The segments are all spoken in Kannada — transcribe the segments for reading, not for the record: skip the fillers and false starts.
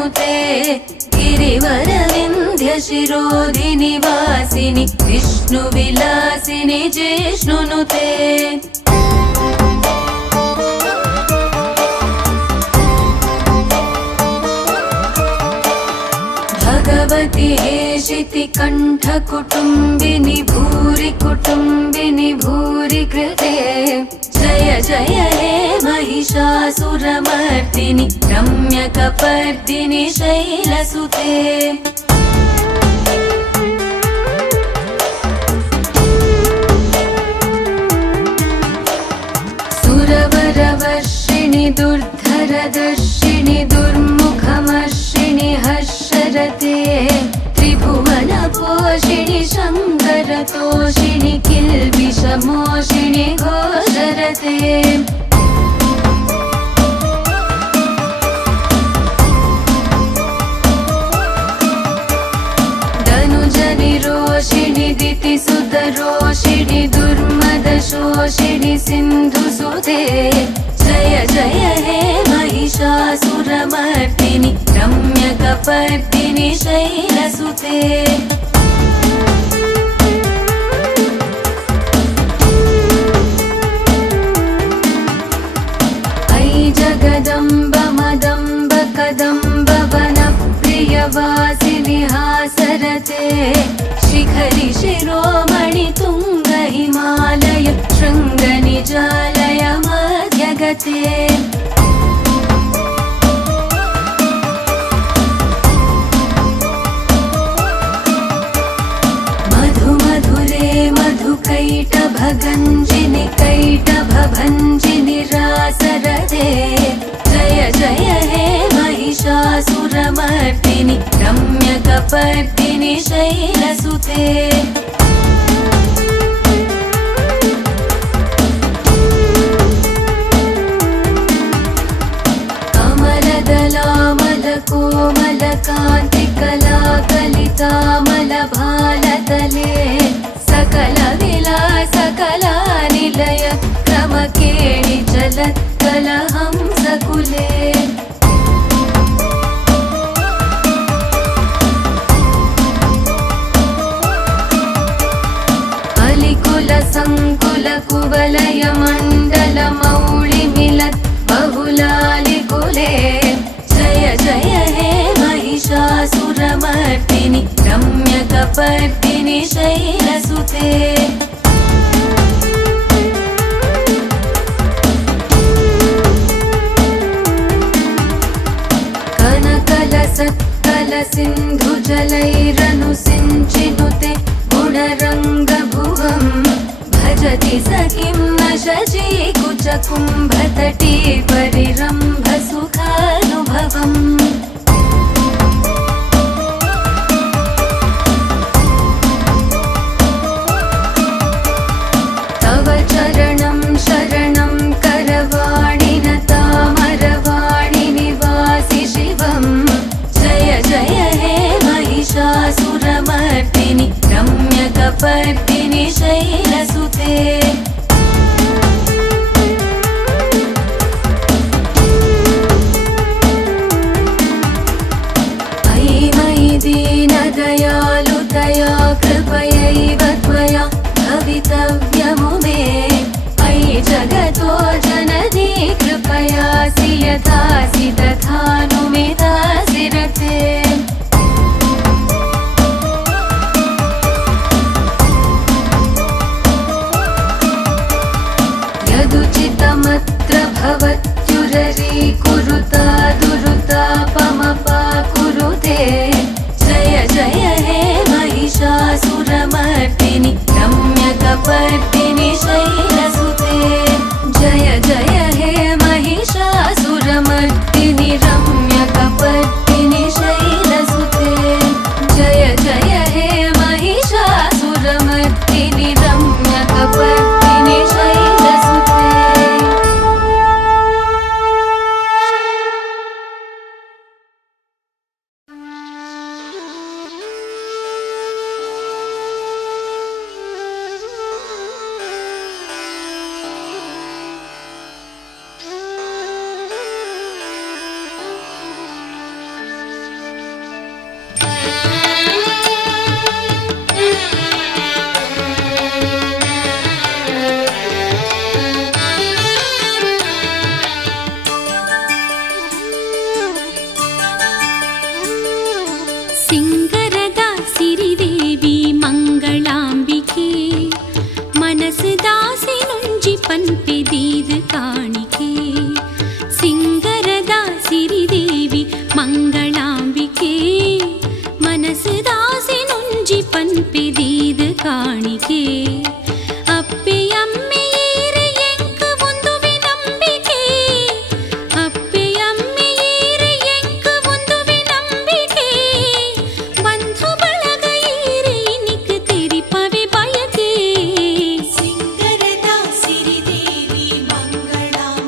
नुते गिरिवरविन्ध्यशिरोधिनि वासिनि विष्णुविलासिनि जिष्णुनुते भगवति हेशिति कण्ठकुटुम्बिनि भूरि कुटुम्बिनि भूरि कृते जय जय हे महिषासुरमर्दिनि रम्यकपर्दिनि शैलसुते सुरवरवर्षिणि दुर्धरदर्शिनि दुर्मुखमर्षिणि हर्षरते त्रिभुवनपोषिणि शङ्करतोषिणि किल्बिषमोषिणि घोषरते धनुजनिरोषिणि दितिसुतरोषिणि दुर्मदशोषिणि सिन्धुसुते जय जय हे महिषासुरमर्दिनि रम्यकपर्दिनि शैलसुते अयि जगदम्ब मदम्ब कदम्ब वनप्रियवासिनि हासरते शिखरि शिरोमणि तुङ्ग हिमालय शृङ्गनिजालय मध्यगते मधुमधुरे मधुकैटभगञ्जिनि कैटभभञ्जिनि रासरते जय जय हे महिषासुरमर्दिनि रम्यकपर्दिनि शैलसुते कमलदलामलकोमलकान्तिकलाकलितामलभालतले सकलविलासकलानिलय क्रमकेळि जलत्कलहंसकुले अलिकुलसङ्कुलकुवलयमण्डलमौळिमिलत् बहुलालिकुले जय जय हे महिषासुरमर्दिनि रम्यकपर्दिनि शैलसुते कनकलसत्कलसिन्धुजलैरनुसिञ्चिनुते गुणरङ्गभुवम् भजति स किं न शचीकुचकुम्भतटी परिरम्भसुखानुभवम् तव चरणं शरणं करवाणि न तामरवाणि निवासि शिवम् जय जय हे महिषासुरमर्दिनि रम्यकपर्दिनि शैलसुते अयि मयि दीनदयालुतया कृपयैव त्वया भवितव्यमुमे अयि जगतो जननी कृपयासि यथासि तथानुमितासि रते यदुचितमत्र भवत्युररीकुरुता दुरुतापमपाकुरुते जय जय हे महिषासुरमर्दिनि रम्यकपर्दिनि शैलसुते जय जय हे महिषासुरमर्दिनि ಸಿಂಗರದ ಸಿರಿದೇವಿ ಮಂಗಳಾಂಬಿಕೆ ಮನಸ್ಸು ದಾಸಿ ನುಂಜಿ ಪನ್ಪೆದೀದು ಕಾಣಿಕೆ ಸಿಂಗರದ ಸಿರಿದೇವಿ ಮಂಗಳಾಂಬಿಕೆ ಮನಸ್ಸು ದಾಸಿ ನುಂಜಿ ಪನ್ಪೆದೀದು ಕಾಣಿಕೆ ಅಪ್ಪೆಯಮ್ಮೆಯೇರೆ ಎಂಕ ಒಂದುವೆ ನಂಬಿಕೆ ಅಪ್ಪೆಯಮ್ಮೆಯೇರೆ ಎಂಕ ಒಂದುವೆ ನಂಬಿಕೆ ಬಂಧು ಬಳಗ ಏರೆ ಇನಿಕ್ ತೆರಿಪವೆ ಬಯಕೆ ಸಿಂಗರದ ಸಿರಿದೇವಿ ಮಂಗಳಾಂಬಿಕೆ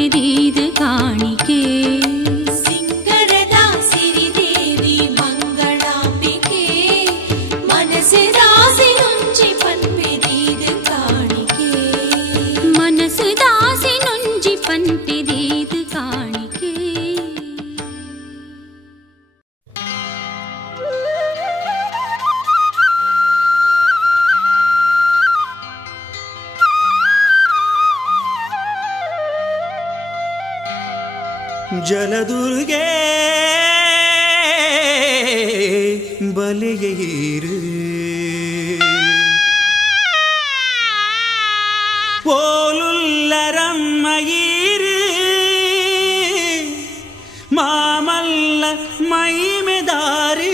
ಪಂಪೆದೀದು ಕಾಣಿಕೆ ಸಿಂಗರದ ಸಿರಿದೇವಿ ಮಂಗಳಾಂಬಿಕೆ ಮನಸ್ಸು ರಾಸಿ ನುಂಜಿ ಪಂಪೆದೀದು ಕಾಣಿಕೆ ಮನಸ್ಸು ದಾಸಿ ನುಂಜಿ ಪಂಪೆದೀದು ಕಾಣಿಕೆ ಜಲದುರ್ಗೆ ಬಲಿಯೀರು ಓಲುಲ್ಲರಮ್ಮಯೀರು ಮಾಮಲ್ಲ ಮೈಮೆದಾರು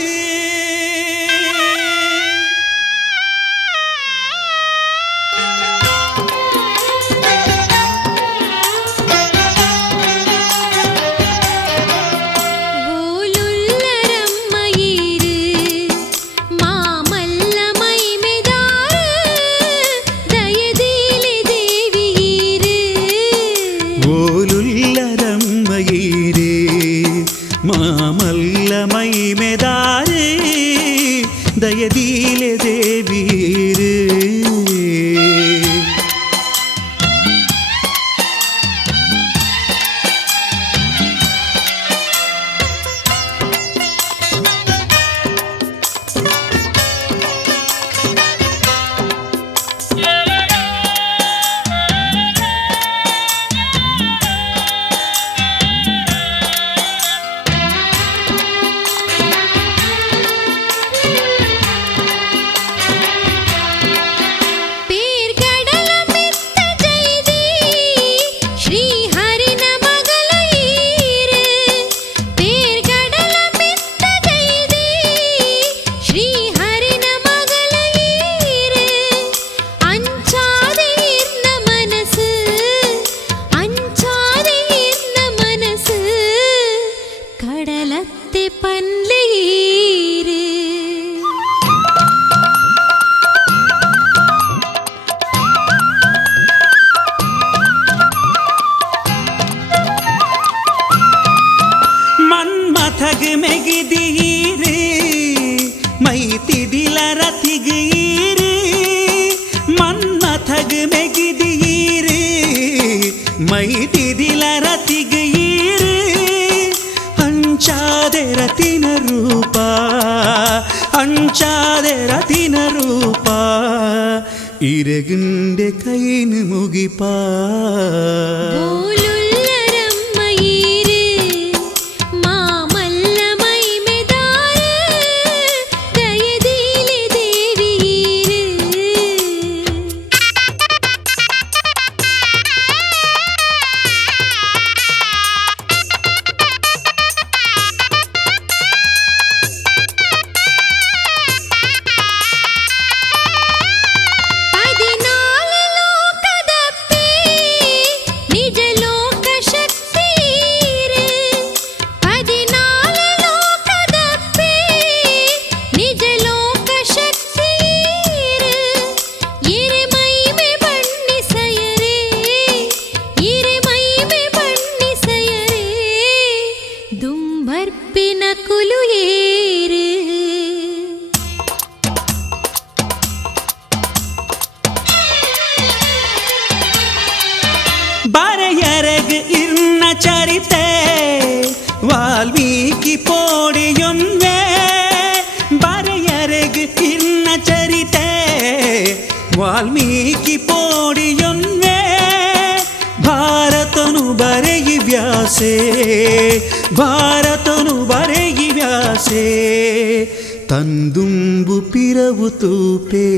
ಮಾಮಲ್ಲ ಮೈಮೆದಾರೆ ದಯದೀಲೆ ದೇವೀರು ഇരകിന്റെ കൈന് മുകിപ്പാ വാൽമീകി പോടിയൊന്നേ ബരയരഗ് ഇന്ന ചരിതേ വാൽമീകി പോടിയൊന്നേ ಭಾರತನು ಬರೆಯಿ ವ್ಯಾಸೆ ಭಾರತನು ಬರೆಯಿ ವ್ಯಾಸೆ ತಂದುಂಬು ಪಿರವು ತೂಪೇ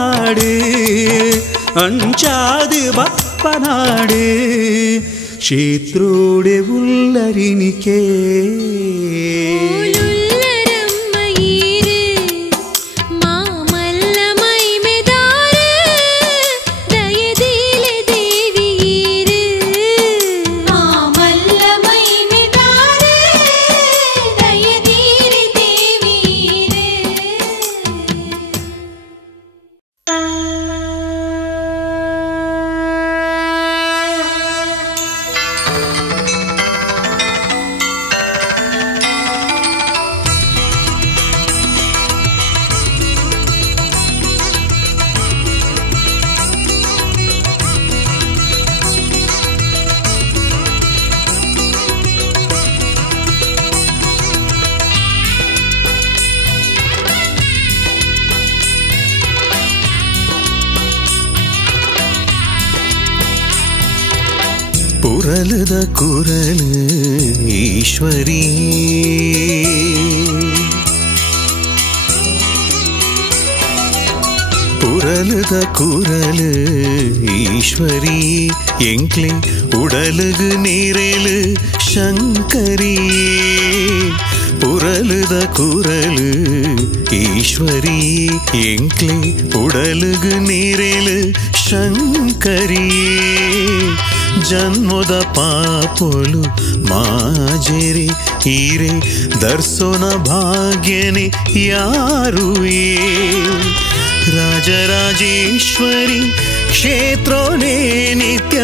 நாடு அஞ்சாது பப்பநாடு ക്ഷേത്രോടെ ഉള്ളരിനിക്കേ പുരലുത കുരല് ഈശ്വരി പുരലുത കുരല് ഈശ്വരി എങ്കിലെ ഉടലുകു നീരേല് ശങ്കരി പുരലുത കുരല് ഈശ്വരി എങ്കിലെ ഉടലുകു നീരേല് ശങ്കരി ಜನ್ಮದ ಪಾಪೊಲು ಮಾಜೆರೆ ಈರೆ ದರ್ಶನ ಭಾಗ್ಯನೆ ಯಾರು ರಾಜರಾಜೇಶ್ವರಿ ಕ್ಷೇತ್ರನೇ ನಿತ್ಯ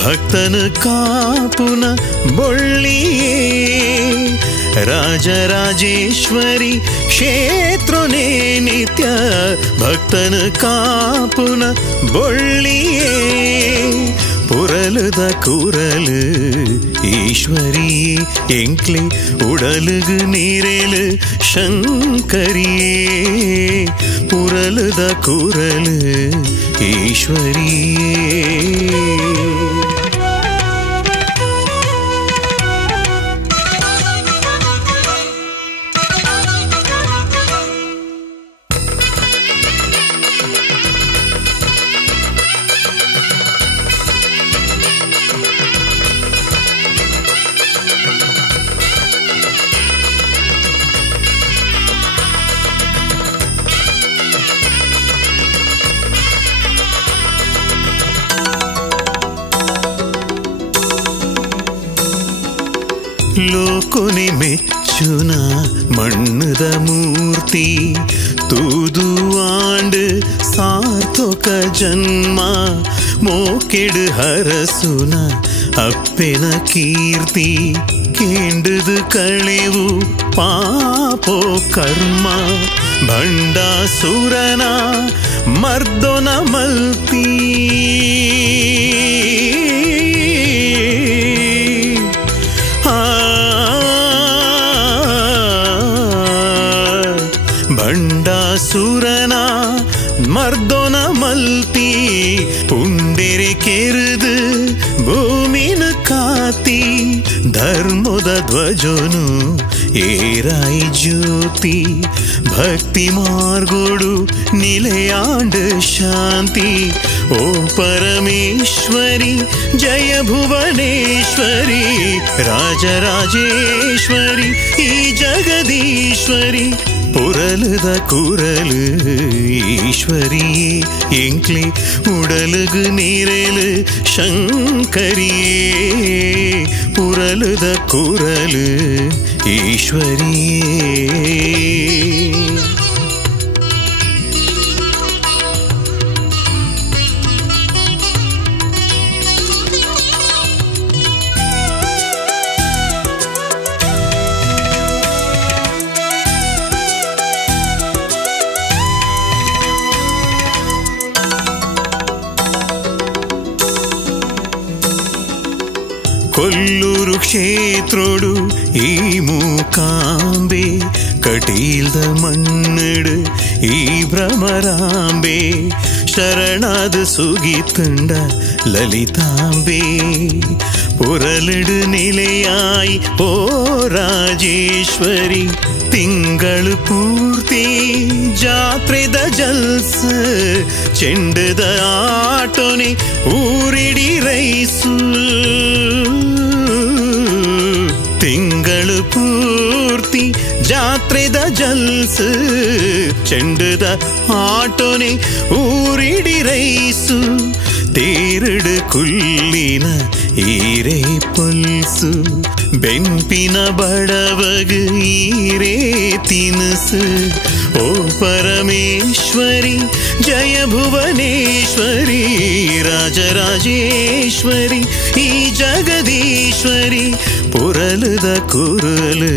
ಭಕ್ತನ ಕಾಪುನ ಬೊಳ್ಳಿಯೇ ರಾಜರಾಜೇಶ್ವರಿ ಕ್ಷೇತ್ರನೇ ನಿತ್ಯ ಭಕ್ತನ ಕಾಪುನ ಬೊಳ್ಳಿಯೇ പുരലുത കുരല് ഈശ്വരി എങ്കിലെ ഉടലുകു നീരേല് ശങ്കരിയേ പുരലുത കുരല് ഈശ്വരിയേ ಲೋಕನೆ ಮೆಚ್ಚುನ ಮಣ್ಣದ ಮೂರ್ತಿ ತೂದು ಆಂಡ್ ಸಾರ್ಥಕ ಜನ್ಮ ಮೋಕೆಡು ಹರಸುನ ಅಪ್ಪೆನ ಕೀರ್ತಿ ಕೇಂಡದು ಕಳೆವು ಪಾಪೋ ಕರ್ಮ ಭಂಡಾಸುರನ ಮರ್ದೊನ ಮಲ್ತಿ ಭಂಡಾಸುರನ ಮರ್ದೊನ ಮಲ್ತಿ ಪುಂಡೆರೆ ಕೆರುದು ಭೂಮಿನ ಕಾತಿ ಧರ್ಮದ ಧ್ವಜನು ಏರಾಯಿ ಜ್ಯೋತಿ ಭಕ್ತಿ ಮಾರ್ಗೋಡು ನಿಲೆಯಾಂಡ ಶಾಂತಿ ಓ ಪರಮೇಶ್ವರಿ ಜಯ ಭುವನೇಶ್ವರಿ ರಾಜರಾಜೇಶ್ವರಿ ಈ ಜಗದೀಶ್ವರಿ പുരലുത കുരല് ഈശ്വരിയേ എങ്കിലെ ഉടലുകു നീരേല് ശങ്കരിയേ പുരലുത കുരല് ഈശ്വരിയേ ಕೊಲ್ಲೂರು ಕ್ಷೇತ್ರೋಡು ಈ ಮೂಕಾಂಬೆ ಕಟೀಲ್ದ ಮಣ್ಣಡು ಈ ಭ್ರಮರಾಂಬೆ ಶರಣಾದ ಸುಗಿತುಂಡ ಲಲಿತಾಂಬೆ ಪುರಲಡು ನಿಲೆಯಾಯಿ ಓ ರಾಜೇಶ್ವರಿ ತಿಂಗಳು ಪೂರ್ತಿ ಜಾತ್ರೆದ ಜಲ್ಸ ಚೆಂಡದ ಆಟೋನೆ ಊರಿಡಿ ರೈಸು ತಿಂಗಳು ಪೂರ್ತಿ ಜಾತ್ರೆದ ಜಲ್ಸ ಚೆಂಡದ ಆಟೋನೆ ಊರಿಡಿ ರೈಸು ತೇರಡು ಕುಲ್ಲಿನ ಈರೇ ಪಲ್ಸು ಬೆಂಪಿನ ಬಡವಗ ಈರೇ ತಿನಸು ಓ ಪರಮೇಶ್ವರಿ ಜಯ ಭುವನೇಶ್ವರಿ ರಾಜರಾಜೇಶ್ವರಿ ಈ ಜಗದೀಶ್ವರಿ ಪುರಲದ ಕುರಲು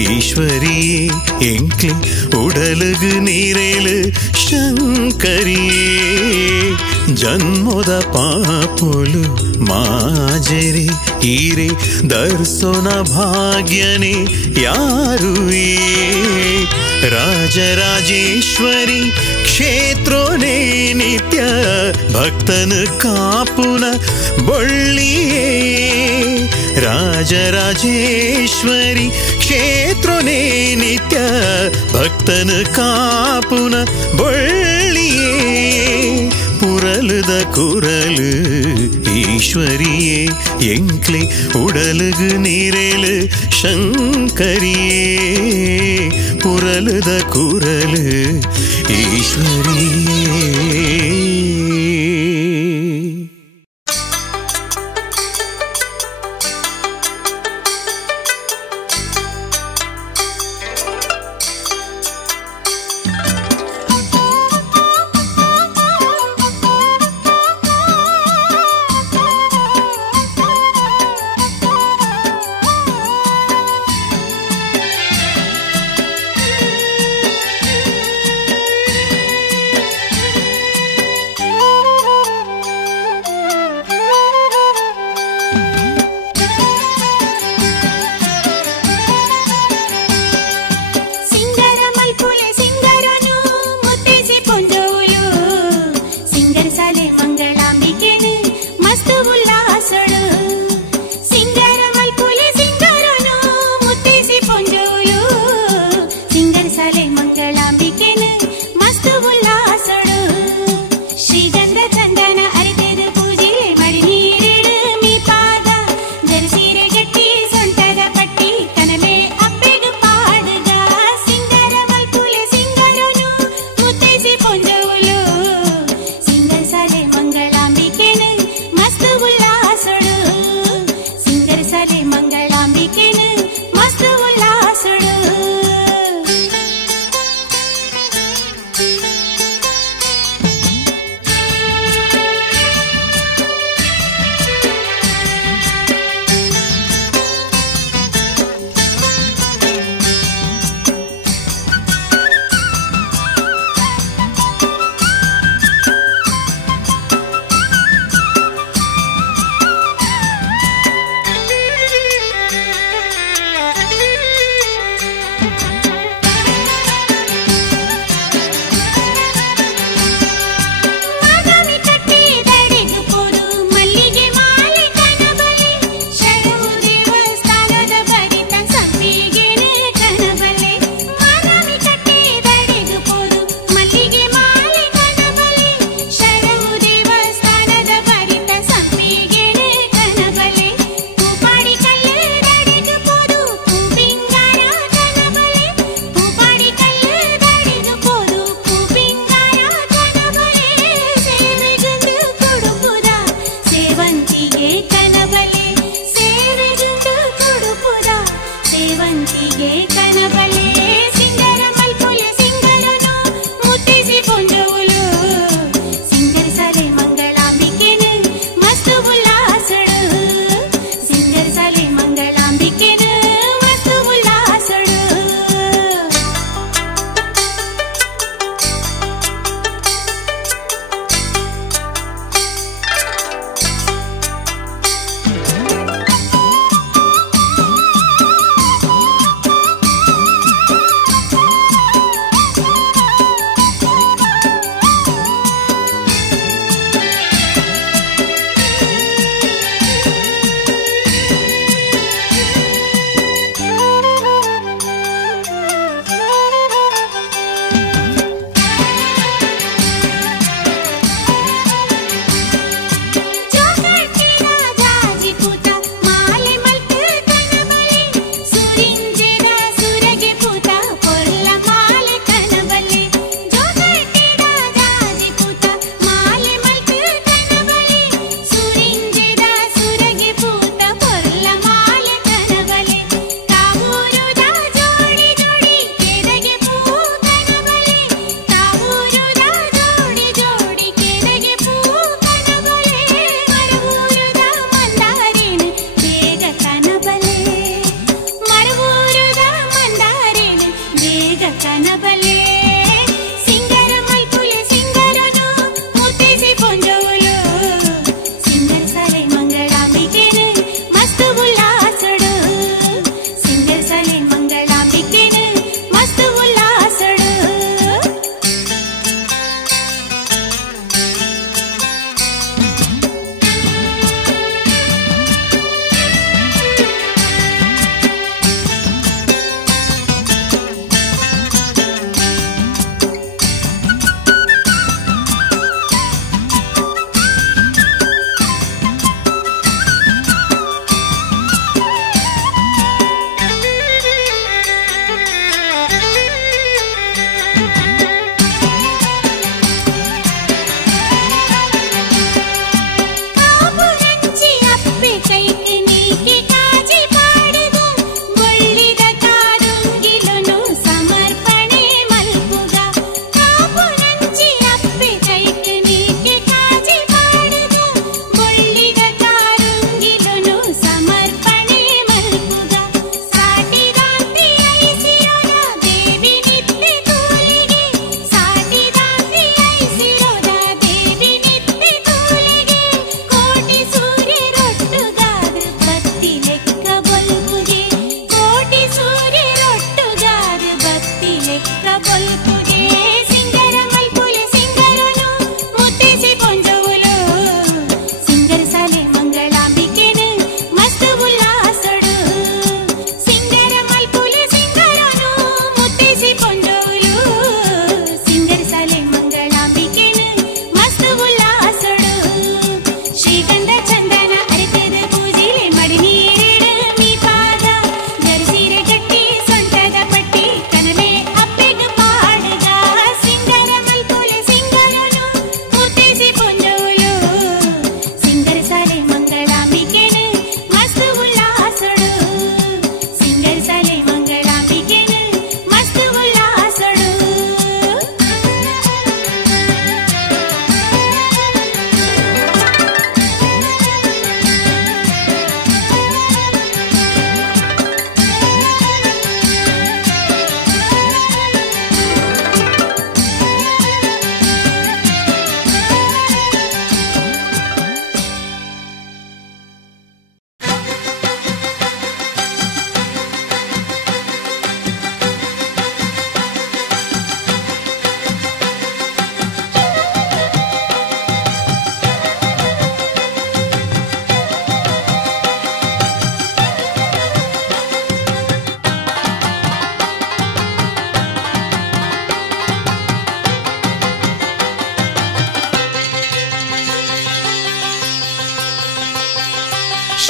ಈಶ್ವರಿಯೇ ಎಂಕ್ಲಿ ಉಡಲಗು ನೀರೆಲು ಶಂಕರಿಯೇ ಜನ್ಮದ ಪಾಪುಲು ಮಾಜರಿ ಈರೆ ದರ್ಶನ ಭಾಗ್ಯನೆ ಯಾರು ರಾಜರಾಜೇಶ್ವರಿ ಕ್ಷೇತ್ರನೇ ನಿತ್ಯ ಭಕ್ತನ ಕಾಪುನ ಬೊಳ್ಳಿಯೇ ರಾಜರಾಜೇಶ್ವರಿ ಕ್ಷೇತ್ರನೇ ನಿತ್ಯ ಭಕ್ತನ ಕಾಪುನ ಬೊಳ್ಳಿಯೇ ಪುರಲದ ಕುರಲು ಈಶ್ವರಿಯೇ ಎಂಕ್ಲೆ ಉಡಲಗು ನೀರೆಲು ಶಂಕರಿಯೇ ಪುರಲದ ಕುರಲು ಈಶ್ವರಿಯೇ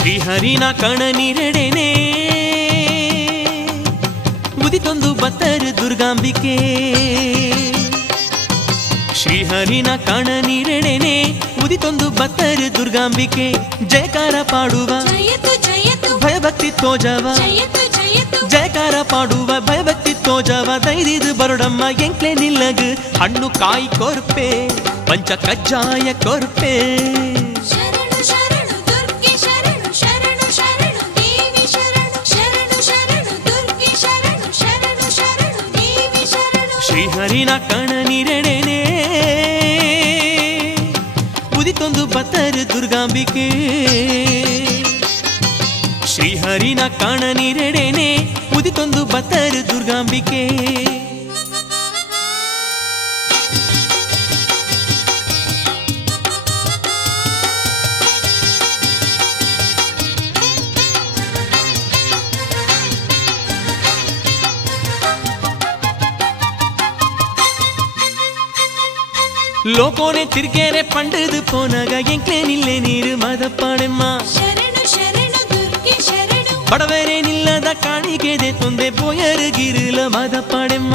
ಶ್ರೀಹರಿನ ಕಣನಿರೆಡೆನೆ ಉದಿತೊಂದು ಬತ್ತರು ದುರ್ಗಾಂಬಿಕೆ ಶ್ರೀಹರಿನ ಕಣನಿರೆಡೆನೆ ಉದಿತೊಂದು ಬತ್ತರು ದುರ್ಗಾಂಬಿಕೆ ಜಯಕಾರ ಪಾಡುವ ಭಯಭಕ್ತಿ ತೋಜವ ಜಯಕಾರ ಪಾಡುವ ಭಯಭಕ್ತಿ ತೋಜವ ದೈದಿದು ಬರುಡಮ್ಮ ಎಂಕ್ಲೆ ನಿಲ್ಲಗು ಹಣ್ಣು ಕಾಯಿ ಕೊರ್ಪೆ ಪಂಚ ಕಜ್ಜಾಯ ಕೊರ್ಪೆ ಶ್ರೀಹರಿನ ಕಣನಿರೆಡೆನೆ ಉದಿತೊಂದು ಬತ್ತರು ದುರ್ಗಾಂಬಿಕೆ ಶ್ರೀಹರಿನ ಕಣನಿರೆಡೆನೆ ಉದಿತೊಂದು ಬತ್ತರು ದುರ್ಗಾಂಬಿಕೆ ಲೋಕೋನೆ ತಿರ್ಗೇರೆ ಪಂಡದು ಪೋನಾಗ ಎಂಕ್ಲೆ ನಿಲ್ಲೆ ನೀರು ಮದಪಾಡೆಮ್ಮ ಬಡವರೇ ನಿಲ್ಲದ ಕಾಣಿಕೆದೆ ತೊಂದೆ ಪೋಯರುಗಿರುಲ ಮದಪಾಡೆಮ್ಮ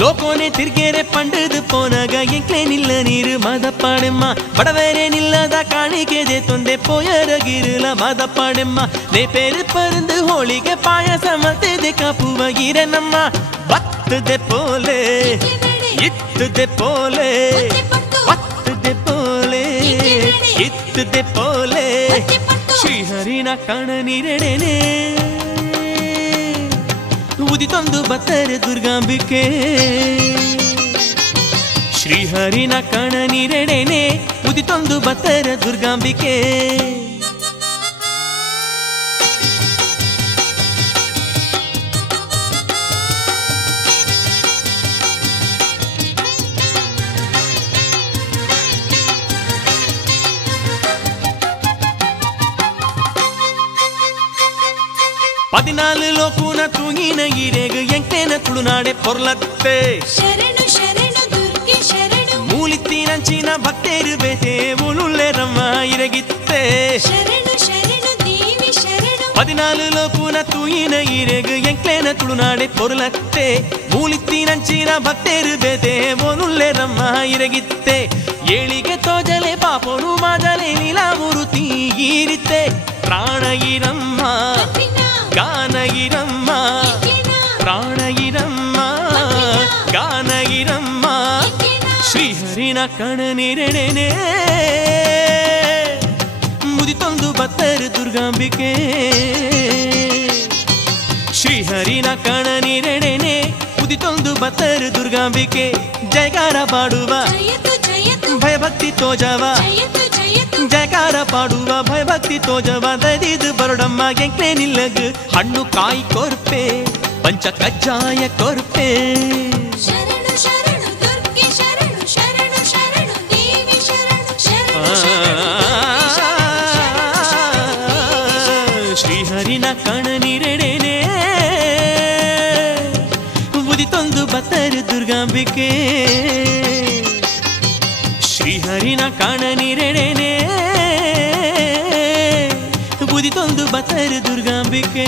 ಲೋಕೋನೆ ತಿರ್ಗೇರೆ ಪಂಡದು ಪೋನಾಗ ಎಂಕ್ಲೆ ನಿಲ್ಲ ನೀರು ಮದಪಾಡೆಮ್ಮ ಬಡವರೇ ನಿಲ್ಲದ ಕಾಣಿಕೆದೆ ತೊಂದೆ ಪೋಯರುಗಿರುಲ ಮದಪಾಡೆಮ್ಮ ನೇಪೇರು ಪರಂದು ಹೋಳಿಗೆ ಪಾಯಸ ಮತ್ತೆದೆ ಕಾಪುವ ಈರನಮ್ಮ ಬತ್ತದೆ ಪೋಲೆ ಇತ್ತದೆ ಪೋಲೆ ಒತ್ತದೆ ಪೋಲೆ ಇತ್ತದೆ ಪೋಲೆ ಶ್ರೀಹರಿನ ಕಣನಿರೆಡೆನೆ ಉದಿತೊಂದು ಬತ್ತರು ದುರ್ಗಾಂಬಿಕೆ ಶ್ರೀಹರಿನ ಕಣನಿರೆಡೆನೆ ಉದಿತೊಂದು ಬತ್ತರು ದುರ್ಗಾಂಬಿಕೆ பதினாலு லோக்குன தூங்கின ஈரேகு எங்கேன துளுநாடே பொருளத்தே மூலித்தினಂಚಿನ ಭಕ್ತರು ಬೇತೆ ಉಳುಳ್ಳೆ ರಮ್ಮ ಇರಗಿತ್ತೆ 14 ಲೋಕುನ ತೂಯಿನ ಈರೆಗು ಎಂಕ್ಲೇನ ತುಳುನಾಡೆ ಪೊರುಲತ್ತೆ ಮೂಲಿತ್ತಿನಂಚಿನ ಭಕ್ತರು ಬೇತೆ ಒನುಳ್ಳೆ ರಮ್ಮ ಇರಗಿತ್ತೆ ಏಳಿಗೆ ತೋಜಲೆ ಪಾಪೋನು ಮಾಜಲೆ ನಿಲಾಮುರುತಿ ಈರಿತ್ತೆ ಪ್ರಾಣ ಇರಮ್ಮ ಗಾನ ಇರಮ್ಮ ಪ್ರಾಣ ಇರಮ್ಮ ಗಾನ ಇರಮ್ಮ ಶ್ರೀಹರಿನ ಕಣನಿರೆಡೆನೆ ಮುದಿತೊಂದು ಬತ್ತರು ದುರ್ಗಾಂಬಿಕೆ ಶ್ರೀಹರಿನ ಕಣನಿರೆಡೆನೆ ಮುದಿತೊಂದು ಬತ್ತರು ದುರ್ಗಾಂಬಿಕೆ ಜಯಕಾರ ಪಾಡುವ ಭಯಭಕ್ತಿ ತೋಜವ ಜಯಕಾರ ಪಾಡುವ ಭಯಭಕ್ತಿ ತೋಜವ ದದಿದು ಬರಡಮ್ಮ ಎಂಕ್ಲೆ ನಿಲ್ಲಗು ಹಣ್ಣು ಕಾಯಿ ಕೊರ್ಪೆ ಪಂಚ ಕಜ್ಜಾಯ ಕೊರ್ಪೆ ಶ್ರೀಹರಿನ ಕಣನಿರೆಡೆನೆ ಉದಿತೊಂದು ಬತ್ತರು ದುರ್ಗಾಂಬಿಕೆ ಶ್ರೀಹರಿನ ಕಣನಿರೆಡೆನೆ ಉದಿತೊಂದು ಬತ್ತರು ದುರ್ಗಾಂಬಿಕೆ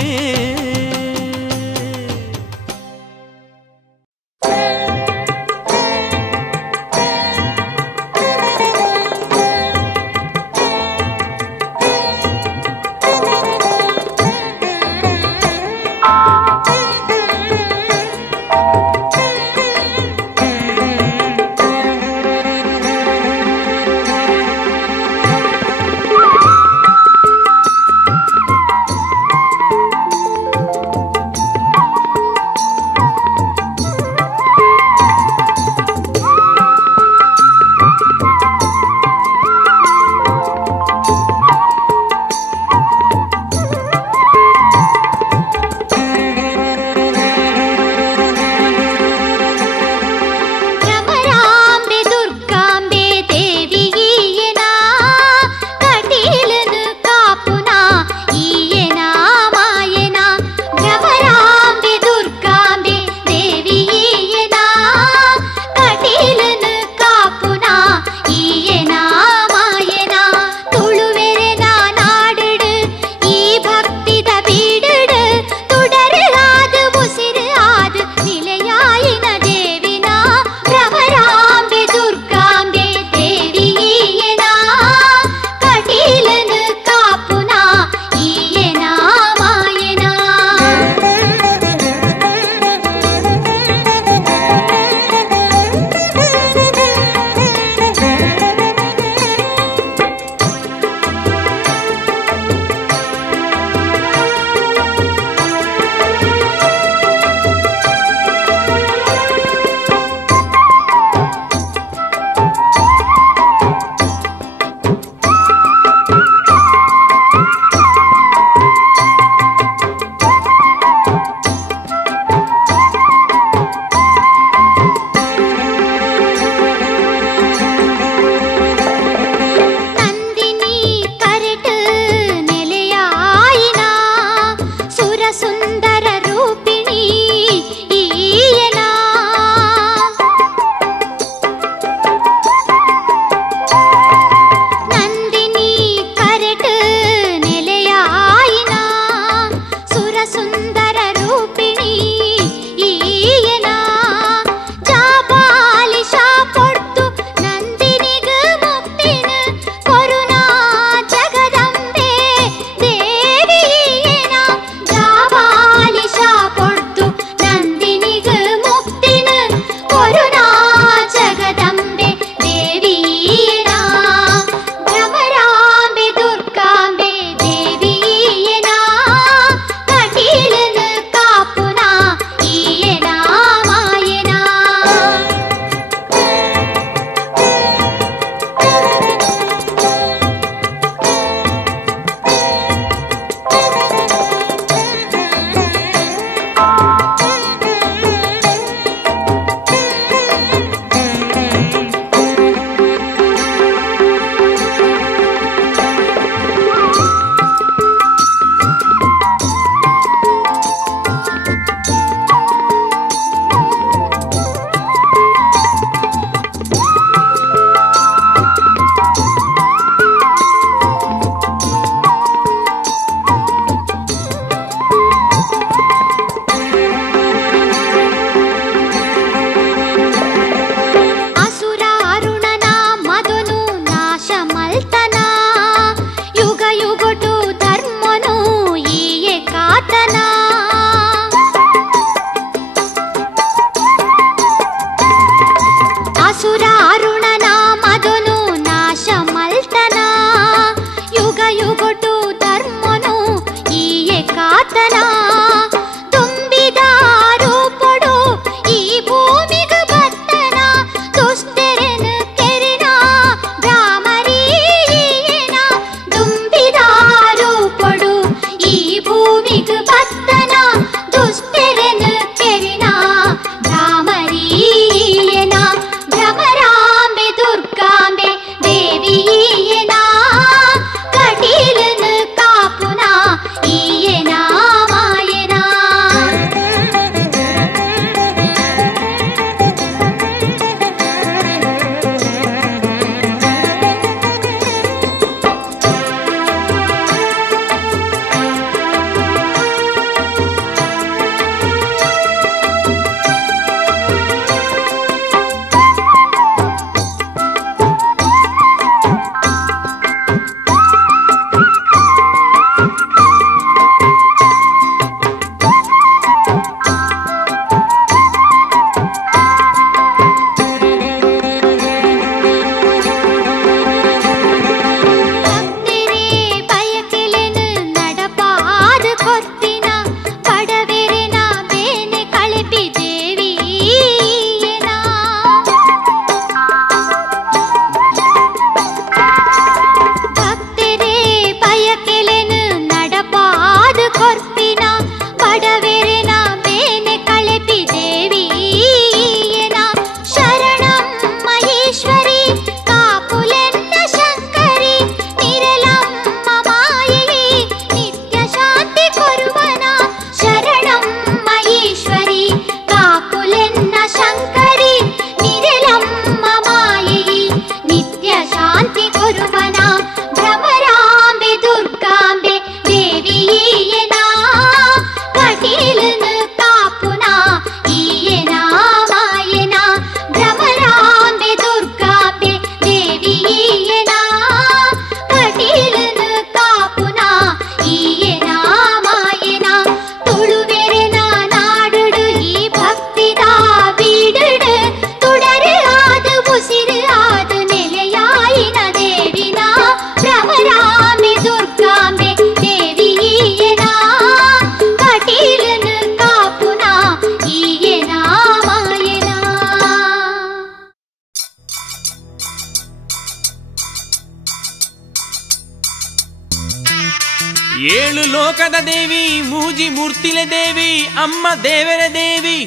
ಏಳು ಲೋಕದ ದೇವಿ ಮೂಜಿ ಮೂರ್ತಿಲೆ ದೇವಿ ಅಮ್ಮ ದೇವರ ದೇವಿ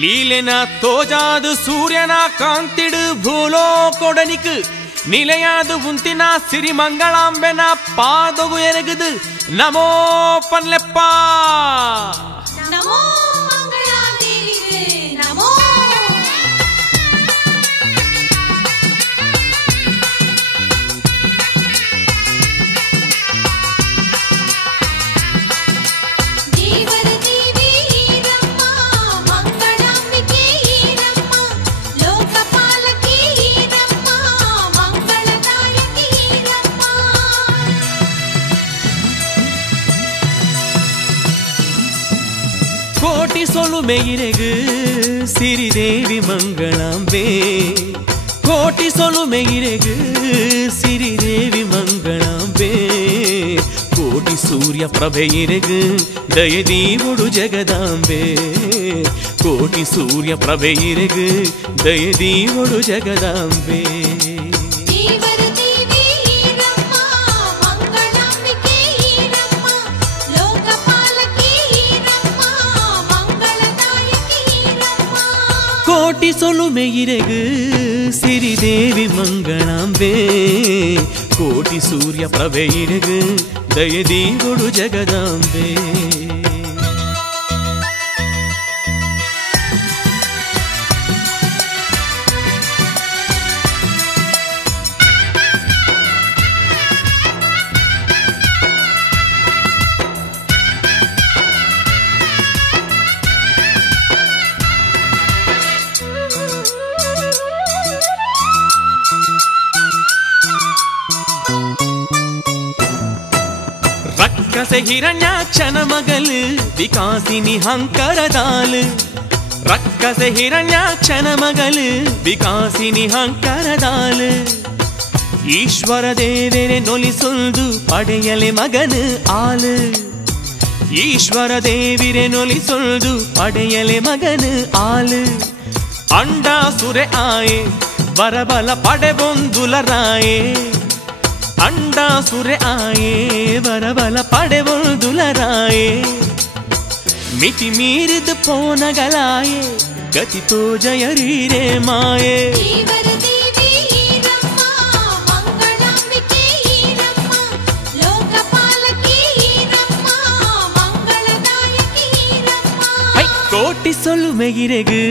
ಲೀಲೆನ ತೋಜಾದು ಸೂರ್ಯನ ಕಾಂತಿಡು ಭೂಲೋ ಕೊಡನಿಕ್ ನಿಲೆಯಾದು ಉಂತಿನ ಸಿರಿ ಮಂಗಳಾಂಬೆನ ಪಾದೊಗು ಎರಗದು ನಮೋ ಪನ್ಲೆಪ್ಪ ನಮೋ ಮಂಗಳಾದೇವಿಗೆ ನಮೋ ದೇವರ ದೇವಿ ಈರಮ್ಮ ಮಂಗಳಾಂಬಿಕೆ ಈರಮ್ಮ ಲೋಕಪಾಲಕಿ ಈರಮ್ಮ ಮಂಗಳದಾಯಕಿ ಈರಮ್ಮ ಕೋಟಿ ಸೊಲುಮೆ ಇರೆಗು ಸಿರಿದೇವಿ ಮಂಗಳಾಂಬೆ ಕೋಟಿ ಸೊಲುಮೆ ಇರೆಗು ಸಿರಿದೇವಿ ಮಂಗಳಾಂಬೆ ಕೋಟಿ ಸೂರ್ಯ ಪ್ರಭೆ ಇರೆಗು ದಯದೀವೊಡು ಜಗದಾಂಬೆ ಕೋಟಿ ಸೂರ್ಯ ಪ್ರಭೆ ಇರೆಗು ದಯದೀವೊಡು ಜಗದಾಂಬೆ ದೇವರ ದೇವಿ ಈರಮ್ಮ ಮಂಗಳಾಂಬಿಕೆ ಈರಮ್ಮ ಲೋಕಪಾಲಕಿ ಈರಮ್ಮ ಮಂಗಳದಾಯಕಿ ಈರಮ್ಮ ಕೋಟಿ ಸೊಲುಮೆ ಇರೆಗು ಸಿರಿದೇವಿ ಮಂಗಳಾಂಬೆ ಕೋಟಿ ಸೂರ್ಯ ಪ್ರಭೆ ಇರೆಗು ದಯದೀವೊಡು ಜಗದಾಂಬೆ ರಕ್ಕಸೆ ಹಿರಣ್ಯಾಕ್ಷನ ಮಗಲು ವಿಕಾಸಿನಿ ಹಂಕರದಾಲು ರಕ್ಕಸೆ ಹಿರಣ್ಯಾಕ್ಷನ ಮಗಲು ವಿಕಾಸಿನಿ ಹಂಕರದಾಲು ಈಶ್ವರ ದೇವರೆ ನೊಲಿಸುವುದು ಪಡೆಯಲೆ ಮಗನು ಆಲು ಈಶ್ವರ ದೇವಿರೆ ನೊಲಿಸುವುದು ಪಡೆಯಲೆ ಮಗನು ಆಲು ಅಂಡ ಸುರೆ ಆಯೆ ಬರಬಲ ಪಡೆ ಬೊಂದುಲರಾಯೆ ಅಂಡ ಸುರೆ ಆಯೆ ಬರಬಲ ಪಡೆ ಬೊಂದುಲರಾಯೆ ಮಿತಿ ಮೀರಿದ ಪೋನಗಲಾಯೆ ಗತಿ ತೋ ಜಯರೀರೆ ಮಾಯೆ ದೇವರ ದೇವಿ ಈರಮ್ಮ ಮಂಗಳಾಂಬಿಕೆ ಈರಮ್ಮ ಲೋಕಪಾಲಕಿ ಈರಮ್ಮ ಮಂಗಳದಾಯಕಿ ಈರಮ್ಮ ಹೈ ಕೋಟಿ ಸೊಲುಮೆ ಇರೆಗು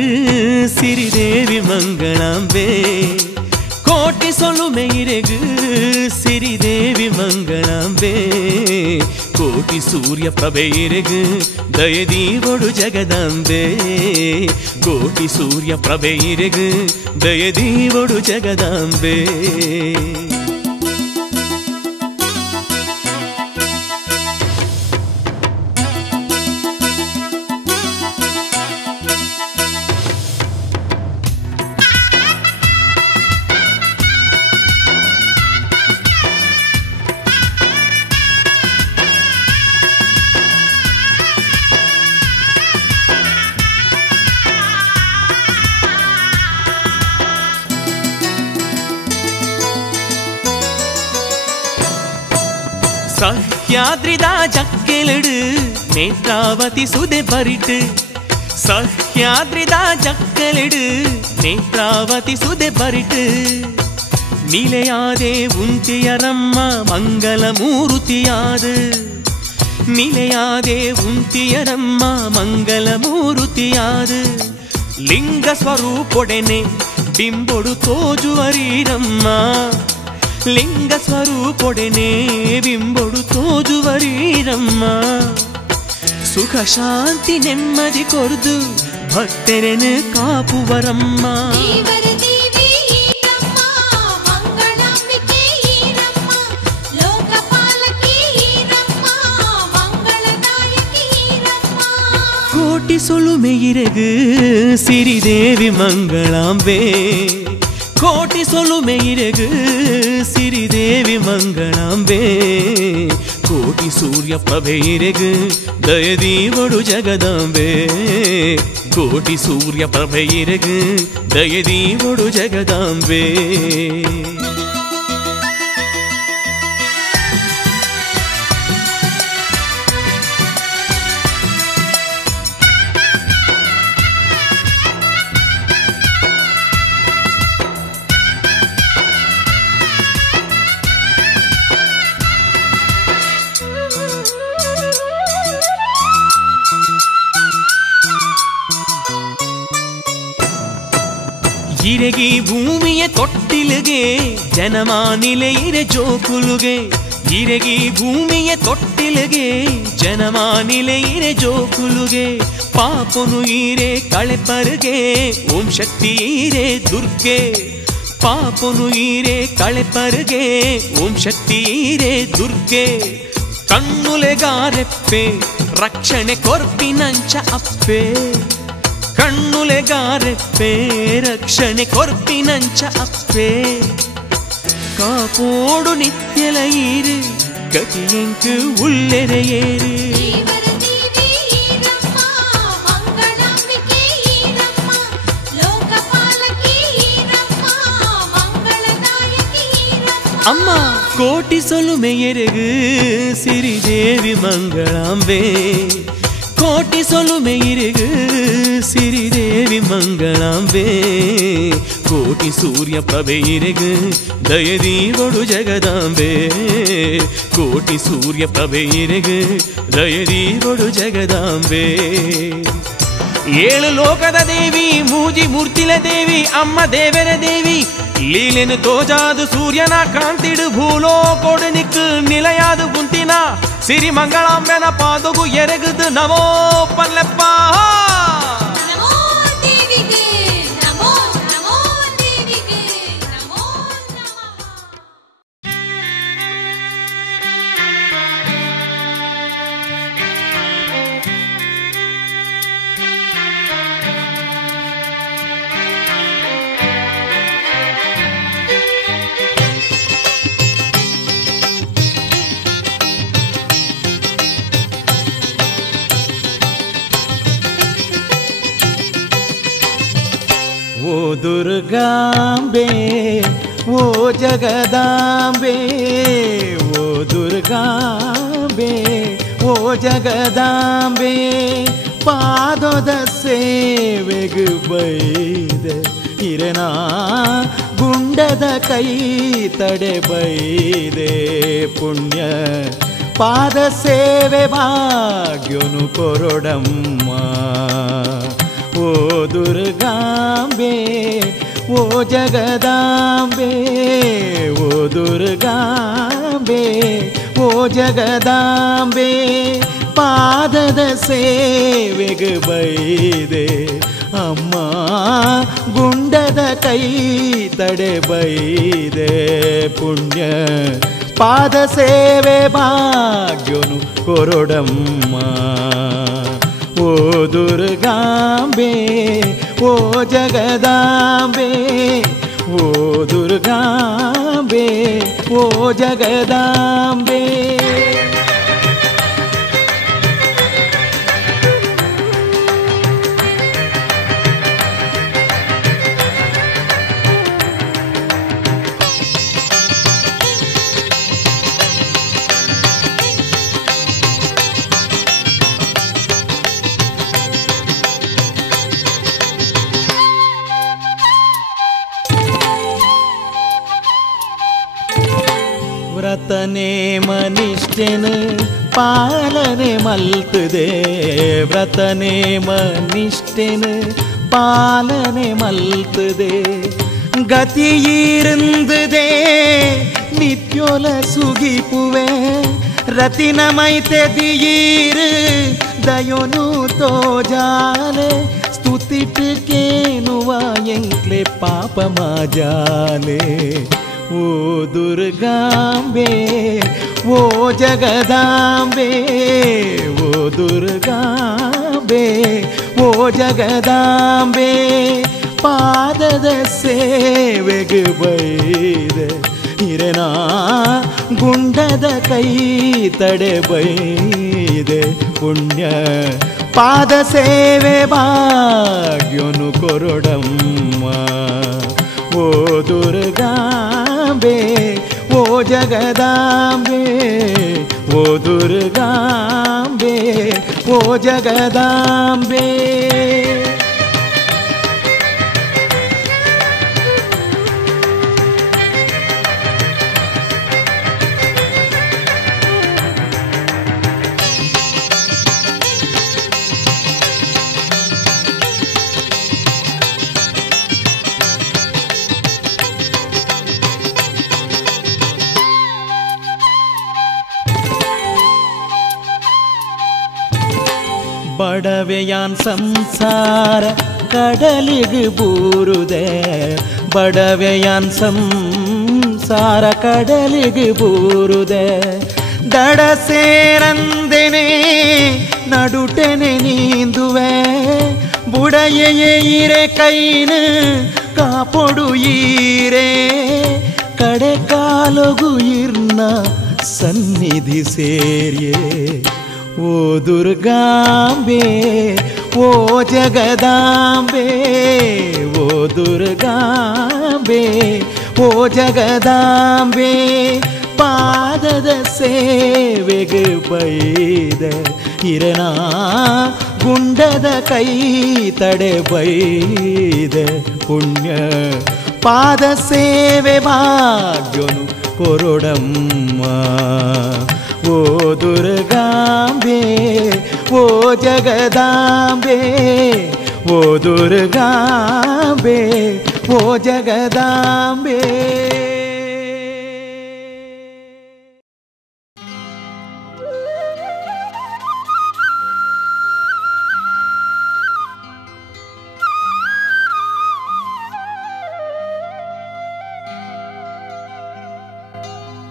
ಸಿರಿದೇವಿ ಮಂಗಳಾಂಬೆ ಕೋಟಿ ಸೊಲುಮೆ ಇರೆಗು ಸಿರಿದೇವಿ ಮಂಗಳಾಂಬೆ ಕೋಟಿ ಸೂರ್ಯ ಪ್ರಭೆ ಇರೆಗು ದಯದೀವೊಡು ಜಗದಾಂಬೆ ಕೋಟಿ ಸೂರ್ಯ ಪ್ರಭೆ ಇರೆಗು ದಯದೀವೊಡು ಜಗದಾಂಬೆ ಸಹ್ಯಾದ್ರಿದ ಜಕ್ಕೆಲಡು ನೇತ್ರಾವತಿ ಸುದೆ ಬರಿಟು ಸಹ್ಯಾದ್ರಿದ ಜಕ್ಕಲೆಡು ನೇತ್ರಾವತಿ ಸುದೆ ಬರಿಟು ನಿಲೆಯಾದೆ ಉಂತಿಯರಮ್ಮ ಮಂಗಲ ಮೂರುತಿಯಾದು ನಿಲೆಯಾದೆ ಉಂತಿಯರಮ್ಮ ಮಂಗಲ ಮೂರುತಿಯಾದು ಲಿಂಗ ಸ್ವರೂಪೊಡೆನೆ ಬಿಂಬೊಡು ತೋಜುವರೀರಮ್ಮ ಲಿಂಗ ಸ್ವರೂಪೊಡೆನೆ ಬಿಂಬೊಡು ತೋಜುವರೀರಮ್ಮ ಸುಖ ಶಾಂತಿ ನೆಮ್ಮದಿ ಕೊರ್ದು ಭಕ್ತರೆನು ಕಾಪುವರಮ್ಮ ದೇವರ ದೇವಿ ಈರಮ್ಮ ಮಂಗಳಾಂಬಿಕೆ ಈರಮ್ಮ ಲೋಕಪಾಲಕಿ ಈರಮ್ಮ ಮಂಗಳದಾಯಕಿ ಈರಮ್ಮ ಕೋಟಿ ಸೊಲುಮೆ ಇರೆಗು ಸಿರಿದೇವಿ ಮಂಗಳಾಂಬೆ ಕೋಟಿ ಸೊಲುಮೆ ಇರೆಗು ಸಿರಿದೇವಿ ಮಂಗಳಾಂಬೆ ಕೋಟಿ ಸೂರ್ಯ ಪ್ರಭೆ ಇರೆಗು ದಯದೀವೊಡು ಜಗದಾಂಬೆ ಕೋಟಿ ಸೂರ್ಯ ಪ್ರಭೆ ಇರೆಗು ದಯದೀವೊಡು ಜಗದಾಂಬೆ ಇರೆಗಿ ಭೂಮಿಯ ತೊಟ್ಟಿಲಿಗೆ ಜನಮಾನಿಲೆಯಿರೆ ಜೋಕುಲುಗೆ ಇರೆಗಿ ಭೂಮಿಯ ತೊಟ್ಟಿಲಿಗೆ ಜನಮಾನಿಲೆಯಿರೆ ಜೋಕುಲುಗೆ ಪಾಪನು ಈರೆ ಕಳೆಪರ್ಗೆ ಓಂ ಶಕ್ತಿ ಈರೆ ದುರ್ಗೆ ಪಾಪನು ಈರೆ ಕಳೆಪರ್ಗೆ ಓಂ ಶಕ್ತಿ ಈರೆ ದುರ್ಗೆ ಕಣ್ಣುಲೆಗಾರೆಪ್ಪೆ ರಕ್ಷಣೆ ಕೊರ್ಪಿನಂಚ ಅಪ್ಪೆ ಕಣ್ಣುಲೆಗಾರೆಪ್ಪೆ ರಕ್ಷಣೆ ಕೊರ್ಪಿನಂಚ ಅಪ್ಪೆ ಕಾಪೋಡು ನಿತ್ಯಲ ಈರು ಗತಿಯಂಕು ಉಳ್ಳೆರೆಯೇರು ಅಮ್ಮ ಕೋಟಿ ಸೊಲುಮೆ ಎರೆಗು ಸಿರಿದೇವಿ ಮಂಗಳಾಂಬೆ ಕೋಟಿ ಸೊಲುಮೆ ಎರೆಗು ಸಿರಿದೇವಿ ಮಂಗಳಾಂಬೆ ಕೋಟಿ ಸೂರ್ಯ ಪ್ರಭೆ ಎರೆಗು ದಯದೀವಡು ಜಗದಾಂಬೆ ಕೋಟಿ ಸೂರ್ಯ ಪ್ರಭೆ ಎರೆಗು ದಯದೀವಡು ಜಗದಾಂಬೆ ಏಳು ಲೋಕದ ದೇವಿ ಮೂಜಿ ಮೂರ್ತಿಲ ದೇವಿ ಅಮ್ಮ ದೇವರ ದೇವಿ ಲೀಲೆನು ತೋಜಾದು ಸೂರ್ಯನ ಕಾಂತಿಡು ಭೂಲೋಕೋಡು ನಿಕ್ಕು ನಿಲಯಾದು ಗುಂತಿನ ಸಿರಿ ಮಂಗಳಾಂಬೆನ ಪಾದುಗು ಎರೆಗುದು ನಮೋ ಪಲ್ಲೆಪ್ಪ ಓ ದುರ್ಗಾಂಬೆ ಓ ಜಗದಾಂಬೆ ಓ ದುರ್ಗಾಂಬೆ ಓ ಜಗದಾಂಬೆ ಪಾದದ ಸೇವೆಗೆ ಬೈದೆ ಇರನ ಗುಂಡದ ಕೈ ತಡೆ ಬೈದೆ ಪುಣ್ಯ ಪಾದ ಸೇವೆ ಭಾಗ್ಯನು ಕೊರೊಡಮ್ಮ ಓ ದುರ್ಗಾಂಬೆ ಓ ಜಗದಾಂಬೆ ಓ ದುರ್ಗಾಂಬೆ ಓ ಜಗದಾಂಬೆ ಪಾದದ ಸೇವೆಗೆ ಬೈದೆ ಅಮ್ಮ ಗುಂಡದ ಕೈ ತಡೆ ಬೈದೆ ಪುಣ್ಯ ಪಾದ ಸೇವೆ ಭಾಗ್ಯನು ಕೊರೊಡಮ್ಮ ಓ ದುರ್ಗಾಂಬೆ ಓ ಜಗದಾಂಬೆ ಓ ದುರ್ಗಾಂಬೆ ಓ ಜಗದಾಂಬೆ ವ್ರತನೆ ಮನಿಷ್ಠೆನು ಪಾಲನೆ ಮಲ್ತದೆ ವ್ರತನೆ ಮನಿಷ್ಠೆನು ಪಾಲನೆ ಮಲ್ತದೆ ಗತಿயிருந்ததே நித்யோல சுகிப்புவே ரத்தின மைத்ததியீரு தயோனு தோஜாலே ಸ್ತುತಿಟ್ಟು ಕೇನುವ ಎಂಕ್ಲೆ ಪಾಪ ಮಾಜಾಲೆ ಓ ದುರ್ಗಾಂಬೆ ಓ ಜಗದಾಂಬೆ ಓ ದುರ್ಗಾಂಬೆ ಓ ಜಗದಾಂಬೆ ಪಾದದ ಸೇವೆಗೆ ಬೈದೆ ಇರನ ಗುಂಡದ ಕೈ ತಡೆ ಬೈದೆ ಪುಣ್ಯ ಪಾದ ಸೇವೆ ಭಾಗ್ಯನು ಕೊರೊಡಮ್ಮ ಓ ದುರ್ಗಾಂಬೆ ಓ ಜಗದಾಂಬೆ ಓ ದುರ್ಗಾಂಬೆ ಓ ಜಗದಾಂಬೆ ಬಡವೆಯಾನ್ ಸಂಸಾರ ಕಡಲಿಗೆ ಬೂರುದೆ ಬಡವೆಯಾನ್ ಸಂಸಾರ ಕಡಲಿಗೆ ಬೂರುದೆ ದಡ ಸೇರಂದೆನೆ ನಡುಟೆನೆ ನೀಂದುವೆ ಬುಡಯೆಯೇ ಈರೆ ಕೈನು ಕಾಪೊಡು ಈರೆ ಕಡೆ ಕಾಲೊಗು ಇರ್ನ ಸನ್ನಿಧಿ ಸೇರಿಯೇ ಓ ದುರ್ಗಾಂಬೆ ಓ ಜಗದಾಂಬೆ ಓ ದುರ್ಗಾಂಬೆ ಓ ಜಗದಾಂಬೆ ಪಾದದ ಸೇವೆಗೆ ಬೈದ ಇರನ ಗುಂಡದ ಕೈ ತಡೆ ಬೈದ ಪುಣ್ಯ ಪಾದ ಸೇವೆ ಭಾಗ್ಯನು ಕೊರೊಡಮ್ಮ ಓ ದುರ್ಗಾಂಬೆ ಓ ಜಗದಾಂಬೆ ಓ ದುರ್ಗಾಂಬೆ ಓ ಜಗದಾಂಬೆ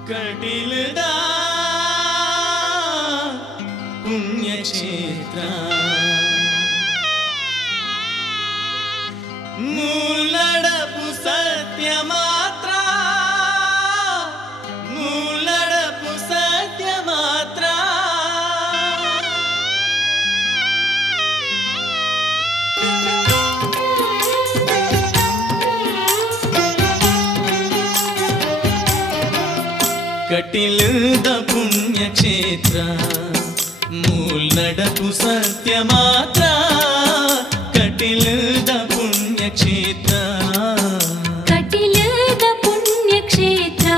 ಕಟೀಲದ ಪುಣ್ಯಕ್ಷೇತ್ರ ಮೂಲಡಪು ಸತ್ಯ ಮಾತ್ರ ಮೂಲಡಪು ಸತ್ಯ ಮಾತ್ರ ಕಟೀಲದ ಪುಣ್ಯಕ್ಷೇತ್ರ ಮೂಲಡಪು ಸತ್ಯ ಮಾತ್ರ ಕಟೀಲದ ಪುಣ್ಯಕ್ಷೇತ್ರ ಕಟೀಲದ ಪುಣ್ಯಕ್ಷೇತ್ರ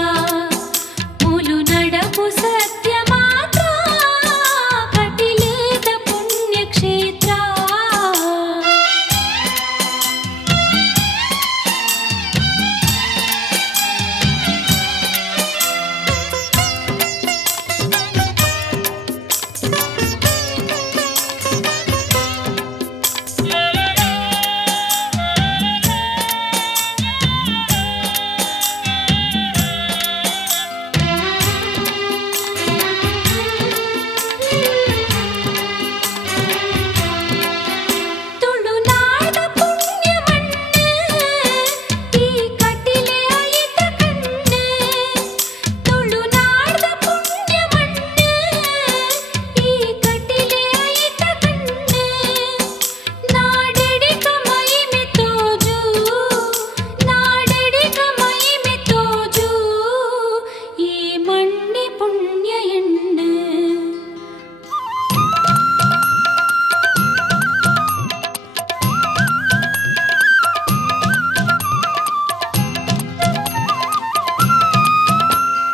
ಮೂಲಡಪು ಸತ್ಯ ಮಾತ್ರ ಕಟೀಲದ ಪುಣ್ಯಕ್ಷೇತ್ರ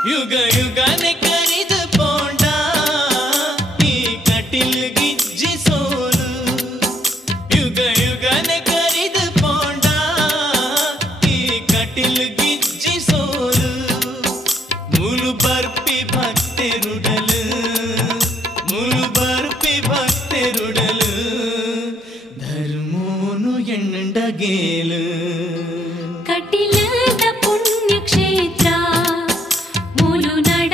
ಯುಗ ಯುಗನೆ ಕರಿದು ಪೋಂಡ ಈ ಕಟೀಲ್ ಗಿಜ್ಜಿ ಸೋಲು ಯುಗ ಯುಗನೆ ಕರಿದು ಪೋಂಡ ಈ ಕಟೀಲ್ ಗಿಜ್ಜಿ ಸೋಲು ಮುಲು ಬರ್ಪಿ ಭಕ್ತೆರುಡಲು ಮುಲು ಬರ್ಪಿ ಭಕ್ತೆರುಡಲು ಧರ್ಮೋನು ಎಣ್ಣಗೇಲು ಕಟೀಲದ ಪುಣ್ಯಕ್ಷೇತ್ರ ಮೂಲನಡ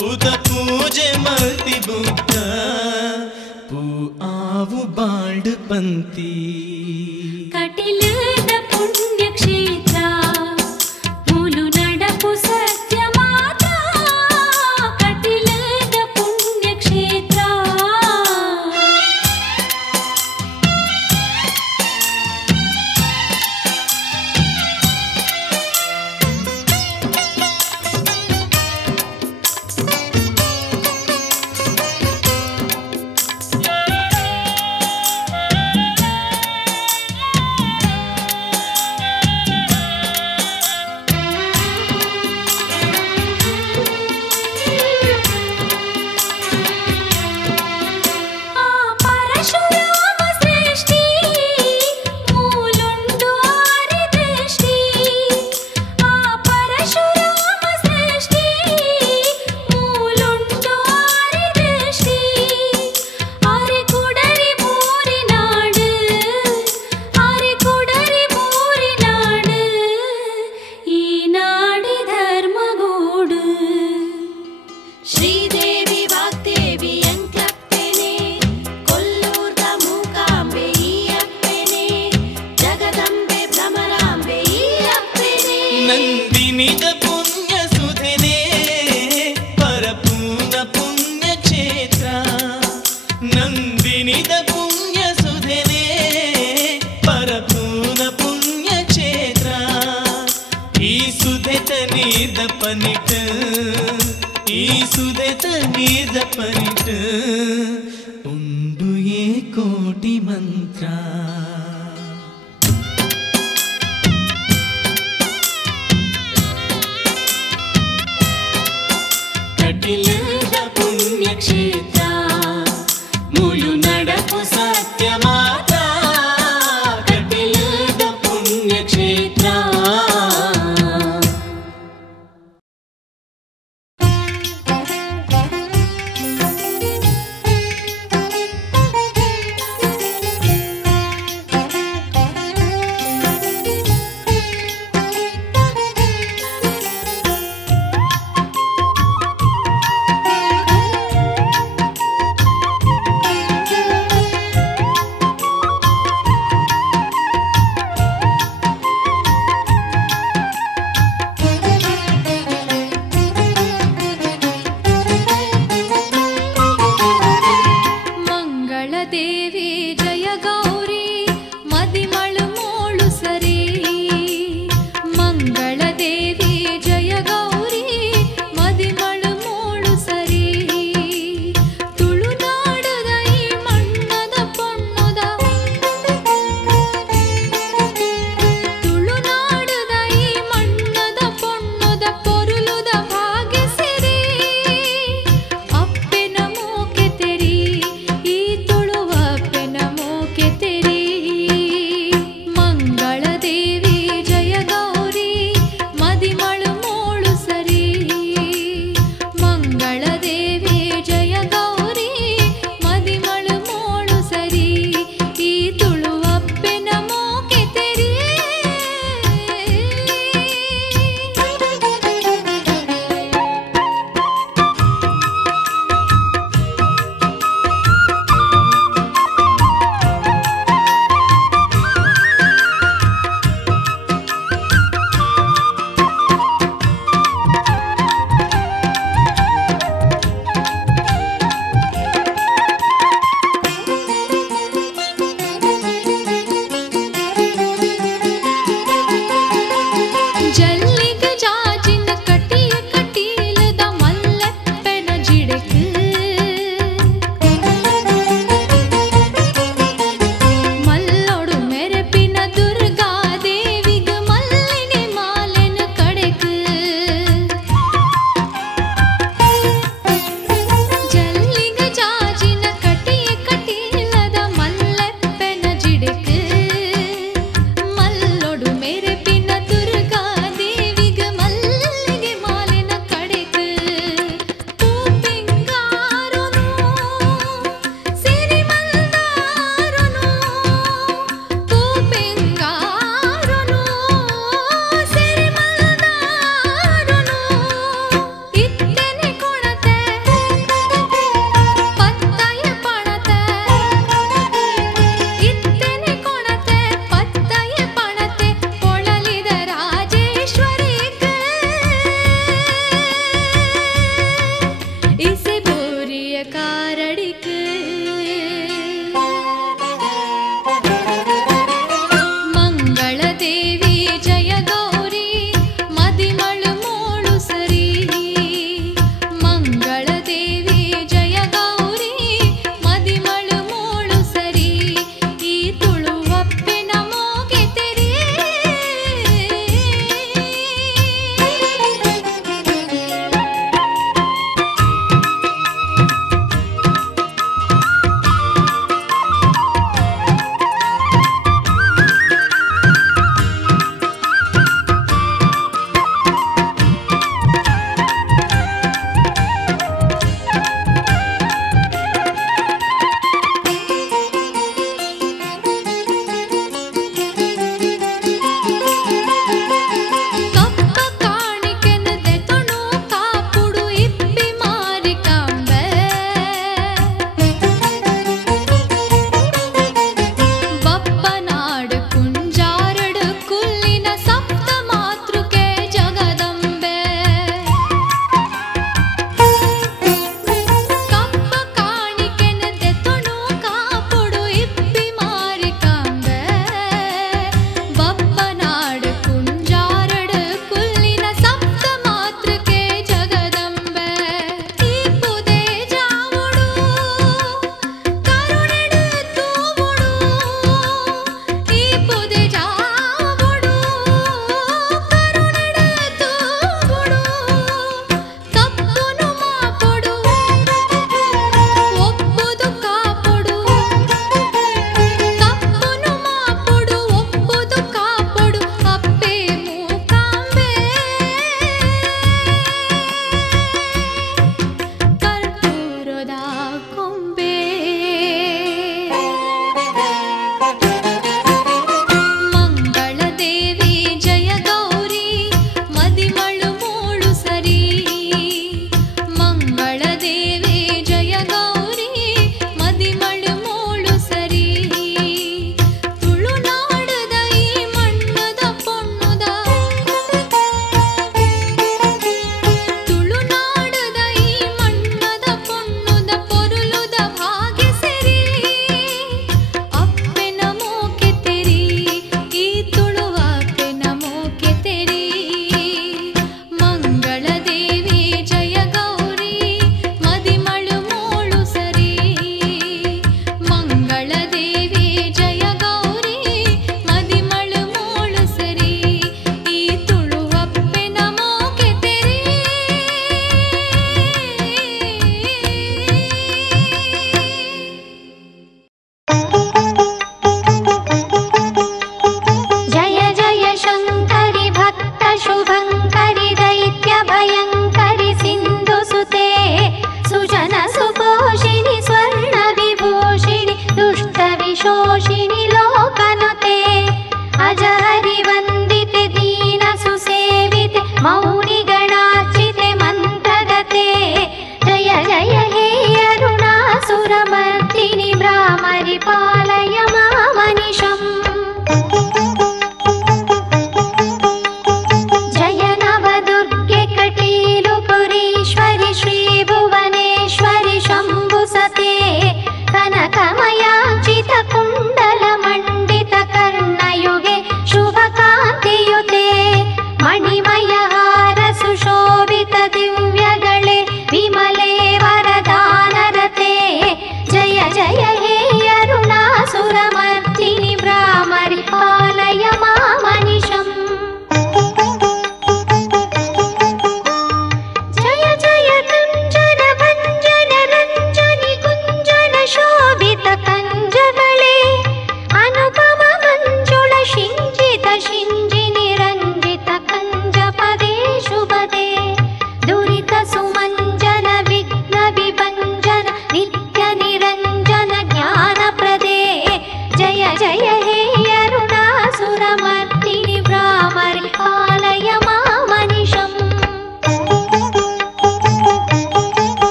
ಪುದ ಪೂಜೆ ಮಲ್ತಿ ಬುಕ್ಕ ಪೂ ಆವು ಬಾಳ್ಡು ಪಂತಿ ಕಟಿಲದ ಪುಣ್ಯಕ್ಷೇತ್ರ ಮೂಲು ನಡಪು ಸತ್ಯ ಮಾತ್ರ ಕಟಿಲದ ಪುಣ್ಯಕ್ಷೇತ್ರ ಶ್ರೀದೇವಿ ವಾಗ್ದೇವಿ ಅಂತ್ಯಪ್ಪೆನೆ ಕೊಲ್ಲೂರ್ದ ಮೂಕಾಂಬೆ ಈ ಅಪ್ಪೆನೆ ಜಗದಂಬೆ ಭ್ರಮರಾಂಬೆ ಈ ಅಪ್ಪೆನೆ ನಂದಿನಿದ ಪುಣ್ಯ ಸುಧೆನೆ ಪರಪೂರ್ಣ ಪುಣ್ಯ ಕ್ಷೇತ್ರ ನಂದಿನಿದ ಪುಣ್ಯ ಸುಧೆನೆ ಪರಪೂರ್ಣ ಪುಣ್ಯ ಕ್ಷೇತ್ರ ಈ ಸುಧೆತ ನೀರ್ದ ಪನಿಟ ಈ ಸುಧೆತ ನೀರ್ದ ಪನಿಟ ಉಂಡು ಏ ಕೋಟಿ ಮಂತ್ರ ಕಟಿಲದ ಪುಣ್ಯಕ್ಷೇತ್ರ ಮೂಲು ನಡಪು ಸತ್ಯ ಮಾತ್ರ ಕಟಿಲದ ಪುಣ್ಯಕ್ಷೇತ್ರ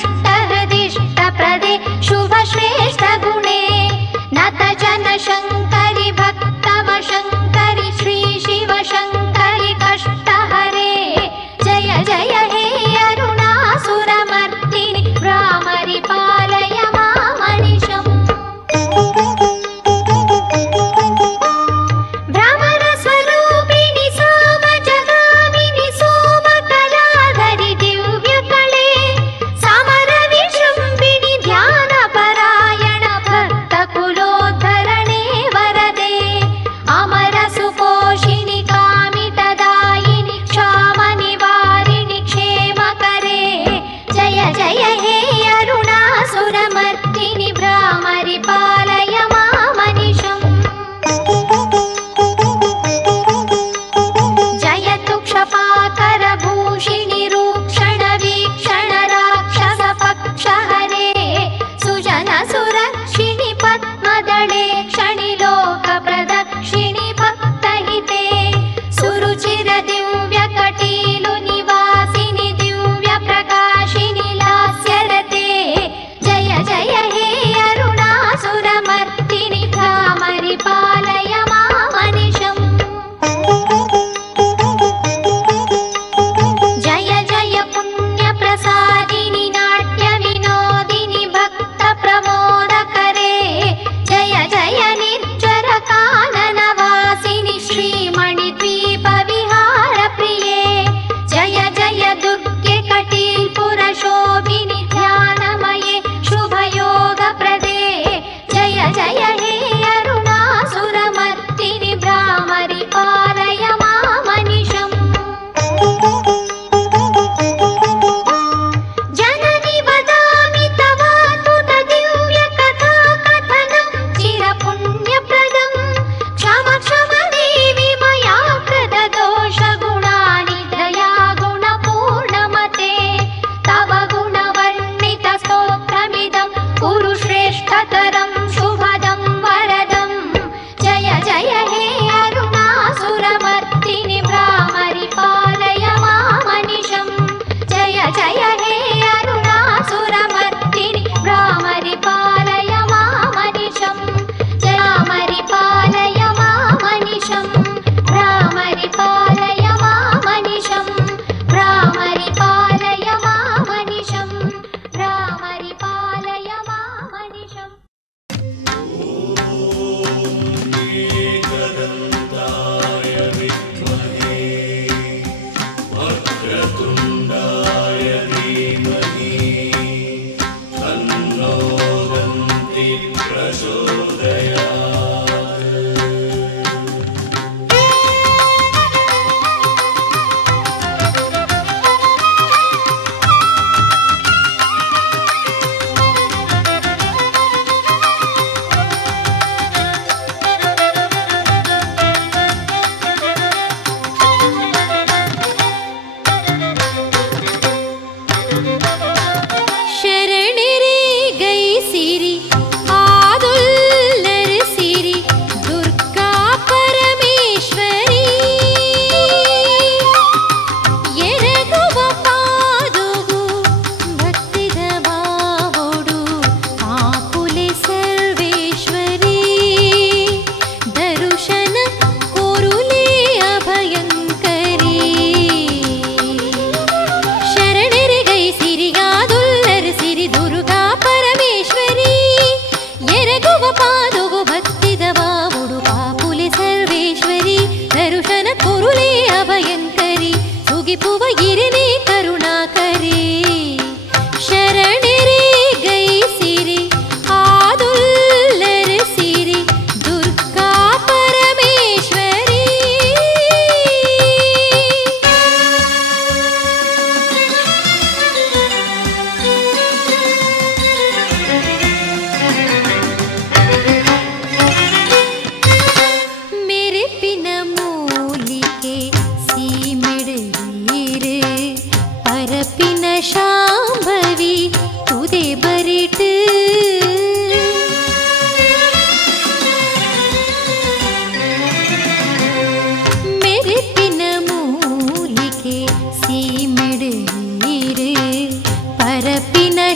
हृदिष्टप्रदे शुभश्रेष्ठगुणे नत जनशङ्करि भक्तवशङ्करि श्री शिवशङ्करि कष्टहरे जय जय हे अरुणासुरमर्दिनि भ्रामरि पालय मामनिशम् भ्रमरस्वरूपिणि सामजगामिनि सोमकलाधरि दिव्यकळे समरविजृम्भिणि ध्यानपरायण भक्तकुलोद्धरणे वरदे अमरसुपोषिणि कामितदायिनि क्षामनिवारिणि क्षेमकरे जय जय हे अरुणासुरमर्दिनि भ्रामरि पालय मामनिशम् जयतु क्षपाकरभूषिणि रूक्षण वीक्षण राक्षसपक्षहरे सुजनसुरक्षिणि पद्मदले क्षणि लोकप्रदक्षिणि भक्तहिते सुरुचिर दिव्यकटीलु निवासिनि दिव्यप्रकाशिनि लास्यरते जय जय हे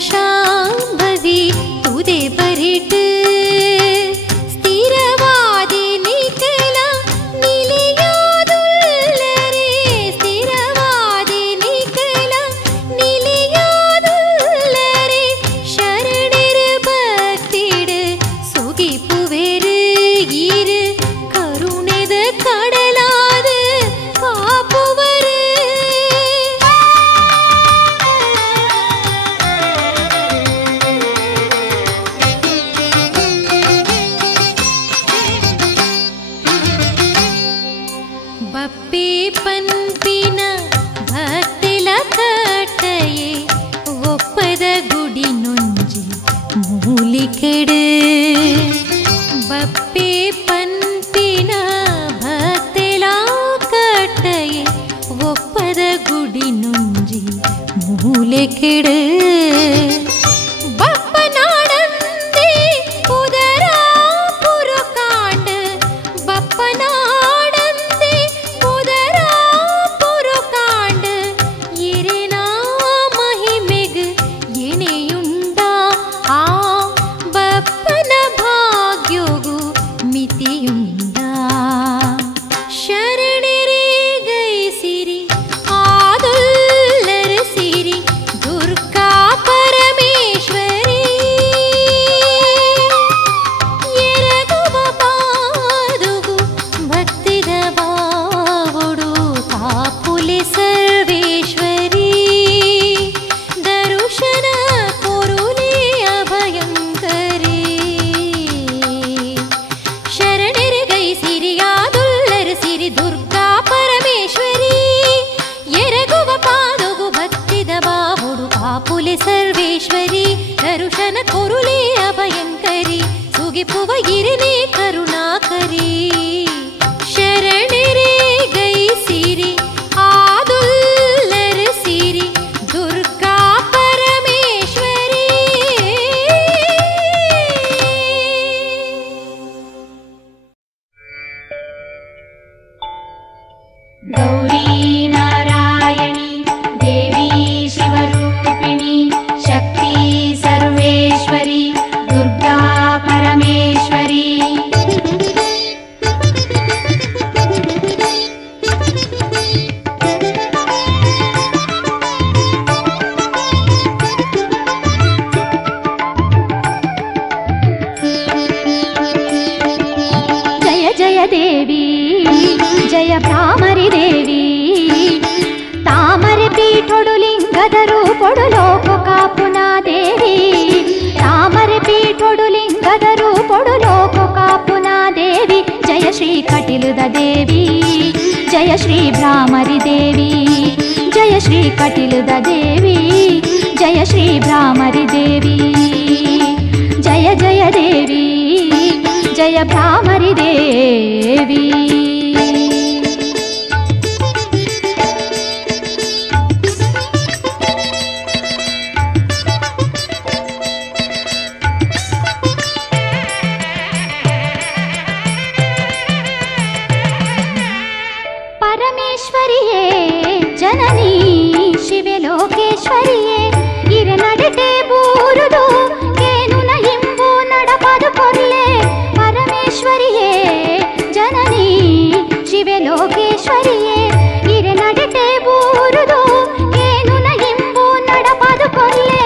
ಶಾಂಭವಿ ತುದೆ ಬರಿಟ್ ಸ್ಥಿರವಾದಿ ನಿಖಲ ನಿಲಿಯಾದುಲ್ಲರೆ ಸ್ಥಿರವಾದಿ ನಿಖಲ ನಿಲಿಯಾದುಲ್ಲರೆ ಶರಣರ ಭಕ್ತಿಡ್ ಸುಗಿಪುವೆರು ಇರು ಕರುಣೆದ ಕಡಲಾದ ಕಾಪುವರು ಬಪ್ಪೆ ಪನ್ಪಿನ ಭಕ್ತಿಲ ಕಟ್ಟಯೇ ಒಪ್ಪದ ಗುಡಿ ನೊಂಜಿ ಮೂಲಿಕೆಡು ಬಪ್ಪೆ ಪನ್ಪಿನ ಭಕ್ತಿಲ ಕಟ್ಟಯೇ ಒಪ್ಪದ ಗುಡಿ ನೊಂಜಿ ಮೂಲಿಕೆಡು ಬಪ್ಪನಾಡಂದೆ ಉದರ ಪುರುಕಾಂಡ ಬಪ್ಪನಾಡಂದೆ ಉದರ ಪುರುಕಾಂಡ ಇರೆನಾ ಮಹಿಮೆಗ್ ಎಣೆಯುಂಡ ಆ ಬಪ್ಪನ ಭಾಗ್ಯೋಗು ಮಿತಿಯುಂಡ ಶರಣರೇ ಗೈಸಿರಿ ಆದುಲ್ಲರ ಸಿರಿ ದುರ್ಗಾ ಪರಮೇಶ್ವರಿ ಎರಗುವ ಪಾದುಗು ಭಕ್ತಿದ ಬಾವುಡು ಕಾಪುಲೆ ಸರ್ವೇಶ್ವರಿ ದರುಶನ ಕೊರುಲೆ ಅಭಯಂಕರಿ ಶರಣರ ಗೈಸಿರಿ ಆದುಲ್ಲರ ಸಿರಿ ದುರ್ಗಾ ಪರಮೇಶ್ವರಿ ಎರಗುವ ಪಾದುಗು ಭಕ್ತಿದ ಬಾವುಡು ಕಾಪುಲೆ ಸರ್ವೇಶ್ವರಿ ದರುಶನ ಕೊರುಲೆ ಅಭಯಂಕರಿ ಸುಗಿಪುವ ಇರನೆ ಕರುಣಾಕರಿ ಶರಣರೇ ಗೈಸಿರಿ ಆದುಲ್ಲರ ಸಿರಿ ದುರ್ಗಾ ಪರಮೇಶ್ವರಿ ಗೌರಿ ನಾರಾಯಣಿ ದೇವಿ ಶಿವರೂಪಿಣಿ ಶಕ್ತಿ ಸರ್ವೇಶ್ವರಿ ದುರ್ಗಾ ಪರಮೇಶ್ವರಿ ಜಯ ಜಯ ದೇವಿ ಜಯ ಭ್ರಾಮರಿ ದೇವಿ ತಾಮರೆ ಪೀಠೊಡು ಲಿಂಗದ ರೂಪೊಡು ಲೋಕ ಕಾಪುನ ದೇವಿ ತಾಮರೆ ಪೀಠೊಡು ಲಿಂಗದ ರೂಪೊಡು ಲೋಕ ಕಾಪುನ ದೇವಿ ಜಯ ಶ್ರೀ ಕಟಿಲುದ ದೇವಿ ಜಯ ಶ್ರೀ ಭ್ರಾಮರಿ ದೇವಿ ಜಯ ಶ್ರೀ ಕಟಿಲುದ ದೇವಿ ಜಯ ಶ್ರೀ ಭ್ರಾಮರಿ ದೇವಿ ಜಯ ಜಯ ದೇವಿ ಜಯ ಭ್ರಾಮರಿ ದೇವಿ ಪರಮೇಶ್ವರಿಯೇ ಜನನೀ ಶಿವೆ ಲೋಕೇಶ್ವರಿಯೇ ಇರ ನಡಟೆ ಬೂರುದು ಏನು ನ ಇಂಬು ನಡಪದು ಕೊರ್ಲೆ ಪರಮೇಶ್ವರಿಯೇ ಜನನೀ ಶಿವೆ ಲೋಕೇಶ್ವರಿಯೇ ಇರ ನಡಟೆ ಬೂರುದು ಏನು ನ ಇಂಬು ನಡಪದು ಕೊರ್ಲೆ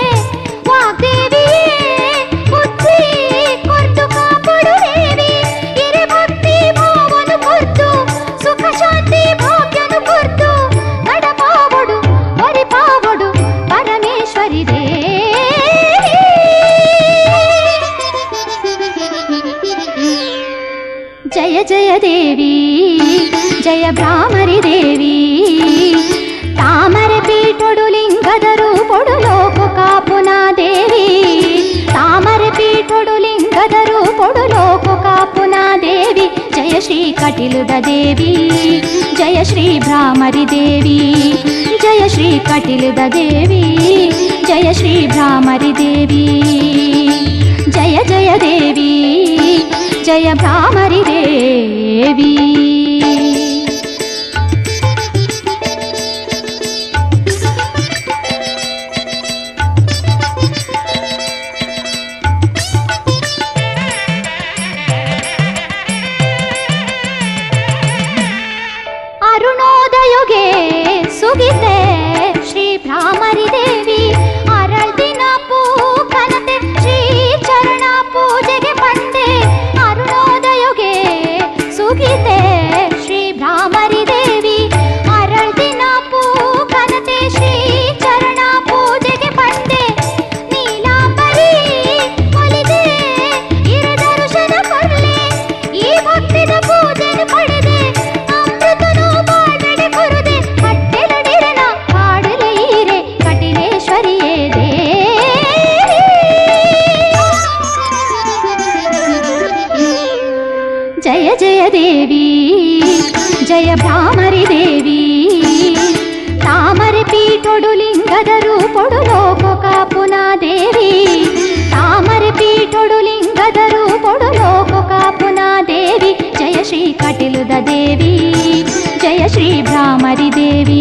ವಾಗ್ದೇವಿಯೇ ಬುದ್ಧಿ ಕೊರ್ತು ಕಾಪಡು ದೇವಿ ಇರೆ ಭಕ್ತಿ ಭಾವನು ಕೊರ್ತು ಸುಖ ಶಾಂತಿ ಭಾಗ್ಯನು ಕೊರ್ತು ನಡಪಾವಡು ಒರಿಪಾವಡು ಪರಮೇಶ್ವರಿ ದೇವಿ ಜಯ ಜಯ ದೇವಿ ಜಯ ಭ್ರಾಮರಿ ದೇವಿ ತಾಮರೆ ಪೀಠೊಡು ಲಿಂಗದ ರೂಪೊಡು ಲೋಕ ಕಾಪುನ ದೇವಿ ತಾಮರೆ ಪೀಠೊಡು ಲಿಂಗದ ರೂಪೊಡು ಲೋಕ ಕಾಪುನ ದೇವಿ ಜಯ ಶ್ರೀ ಕಟಿಲುದ ದೇವಿ ಜಯ ಶ್ರೀ ಭ್ರಾಮರಿ ದೇವಿ ಜಯ ಶ್ರೀ ಕಟಿಲುದ ದೇವಿ ಜಯ ಶ್ರೀ ಭ್ರಾಮರಿ ದೇವಿ ಜಯ ಜಯ ದೇವಿ ಜಯ ಭ್ರಾಮರಿ ದೇವಿ లింగదరూపుడు లోకొకాపునా దేవి తామరి పీఠుడు లింగదరూపుడు లోకొకాపునా దేవి జయ శ్రీ కటిలుద దేవి జయ శ్రీ భ్రామరి దేవి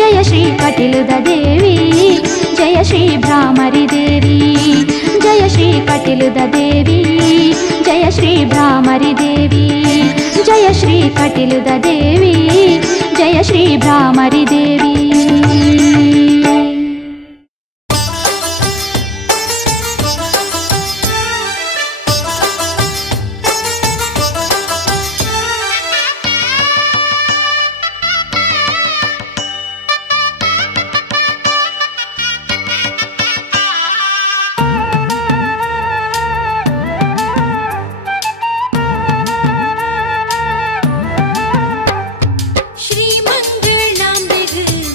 జయ శ్రీ కటిలుద దేవి జయ శ్రీ భ్రామరి దేవి జయ శ్రీ కటిలుద దేవి జయ శ్రీ భ్రామరి దేవి జయ శ్రీ కటిలుద దేవి జయ శ్రీ భ్రామరి దేవి श्री मंगलांबिग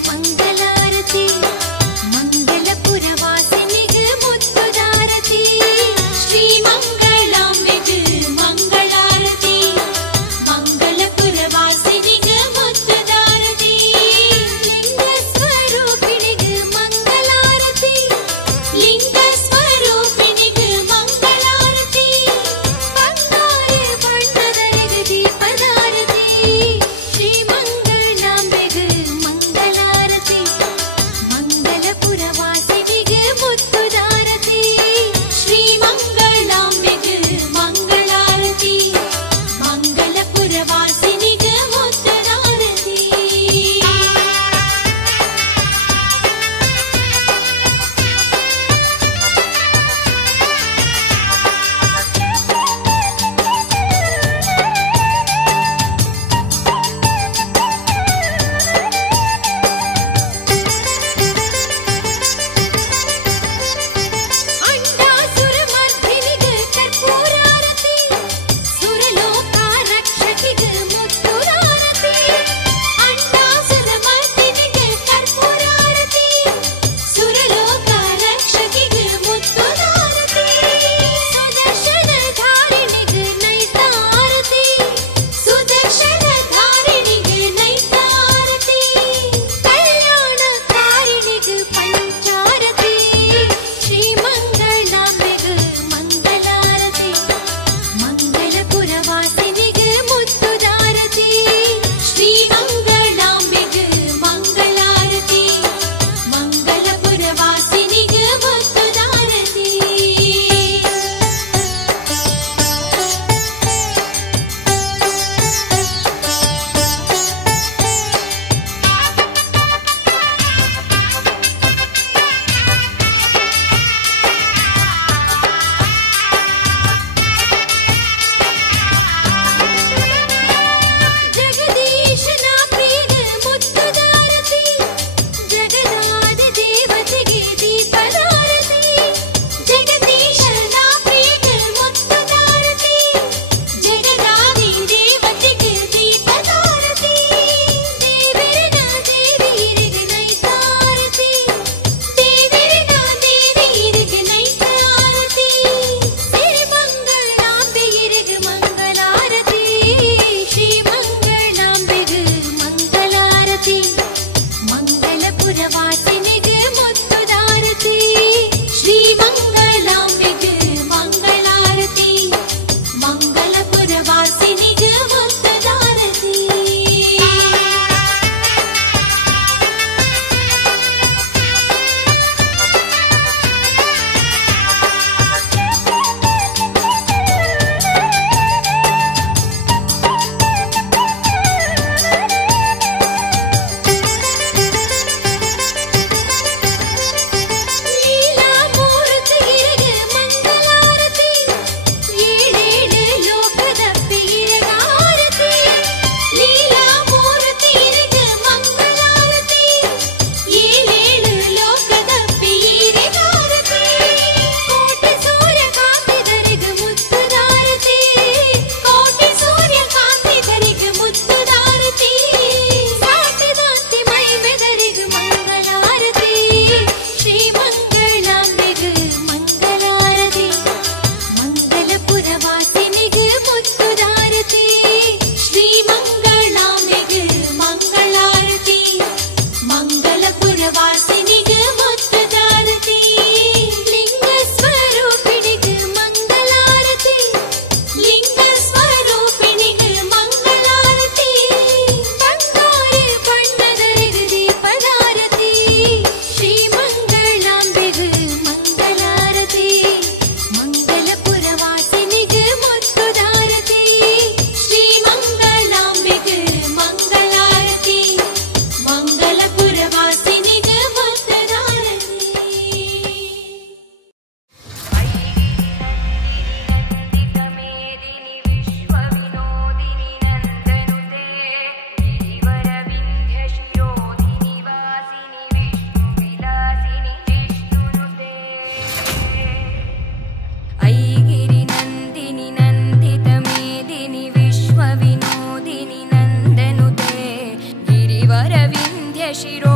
ಶಿರೋ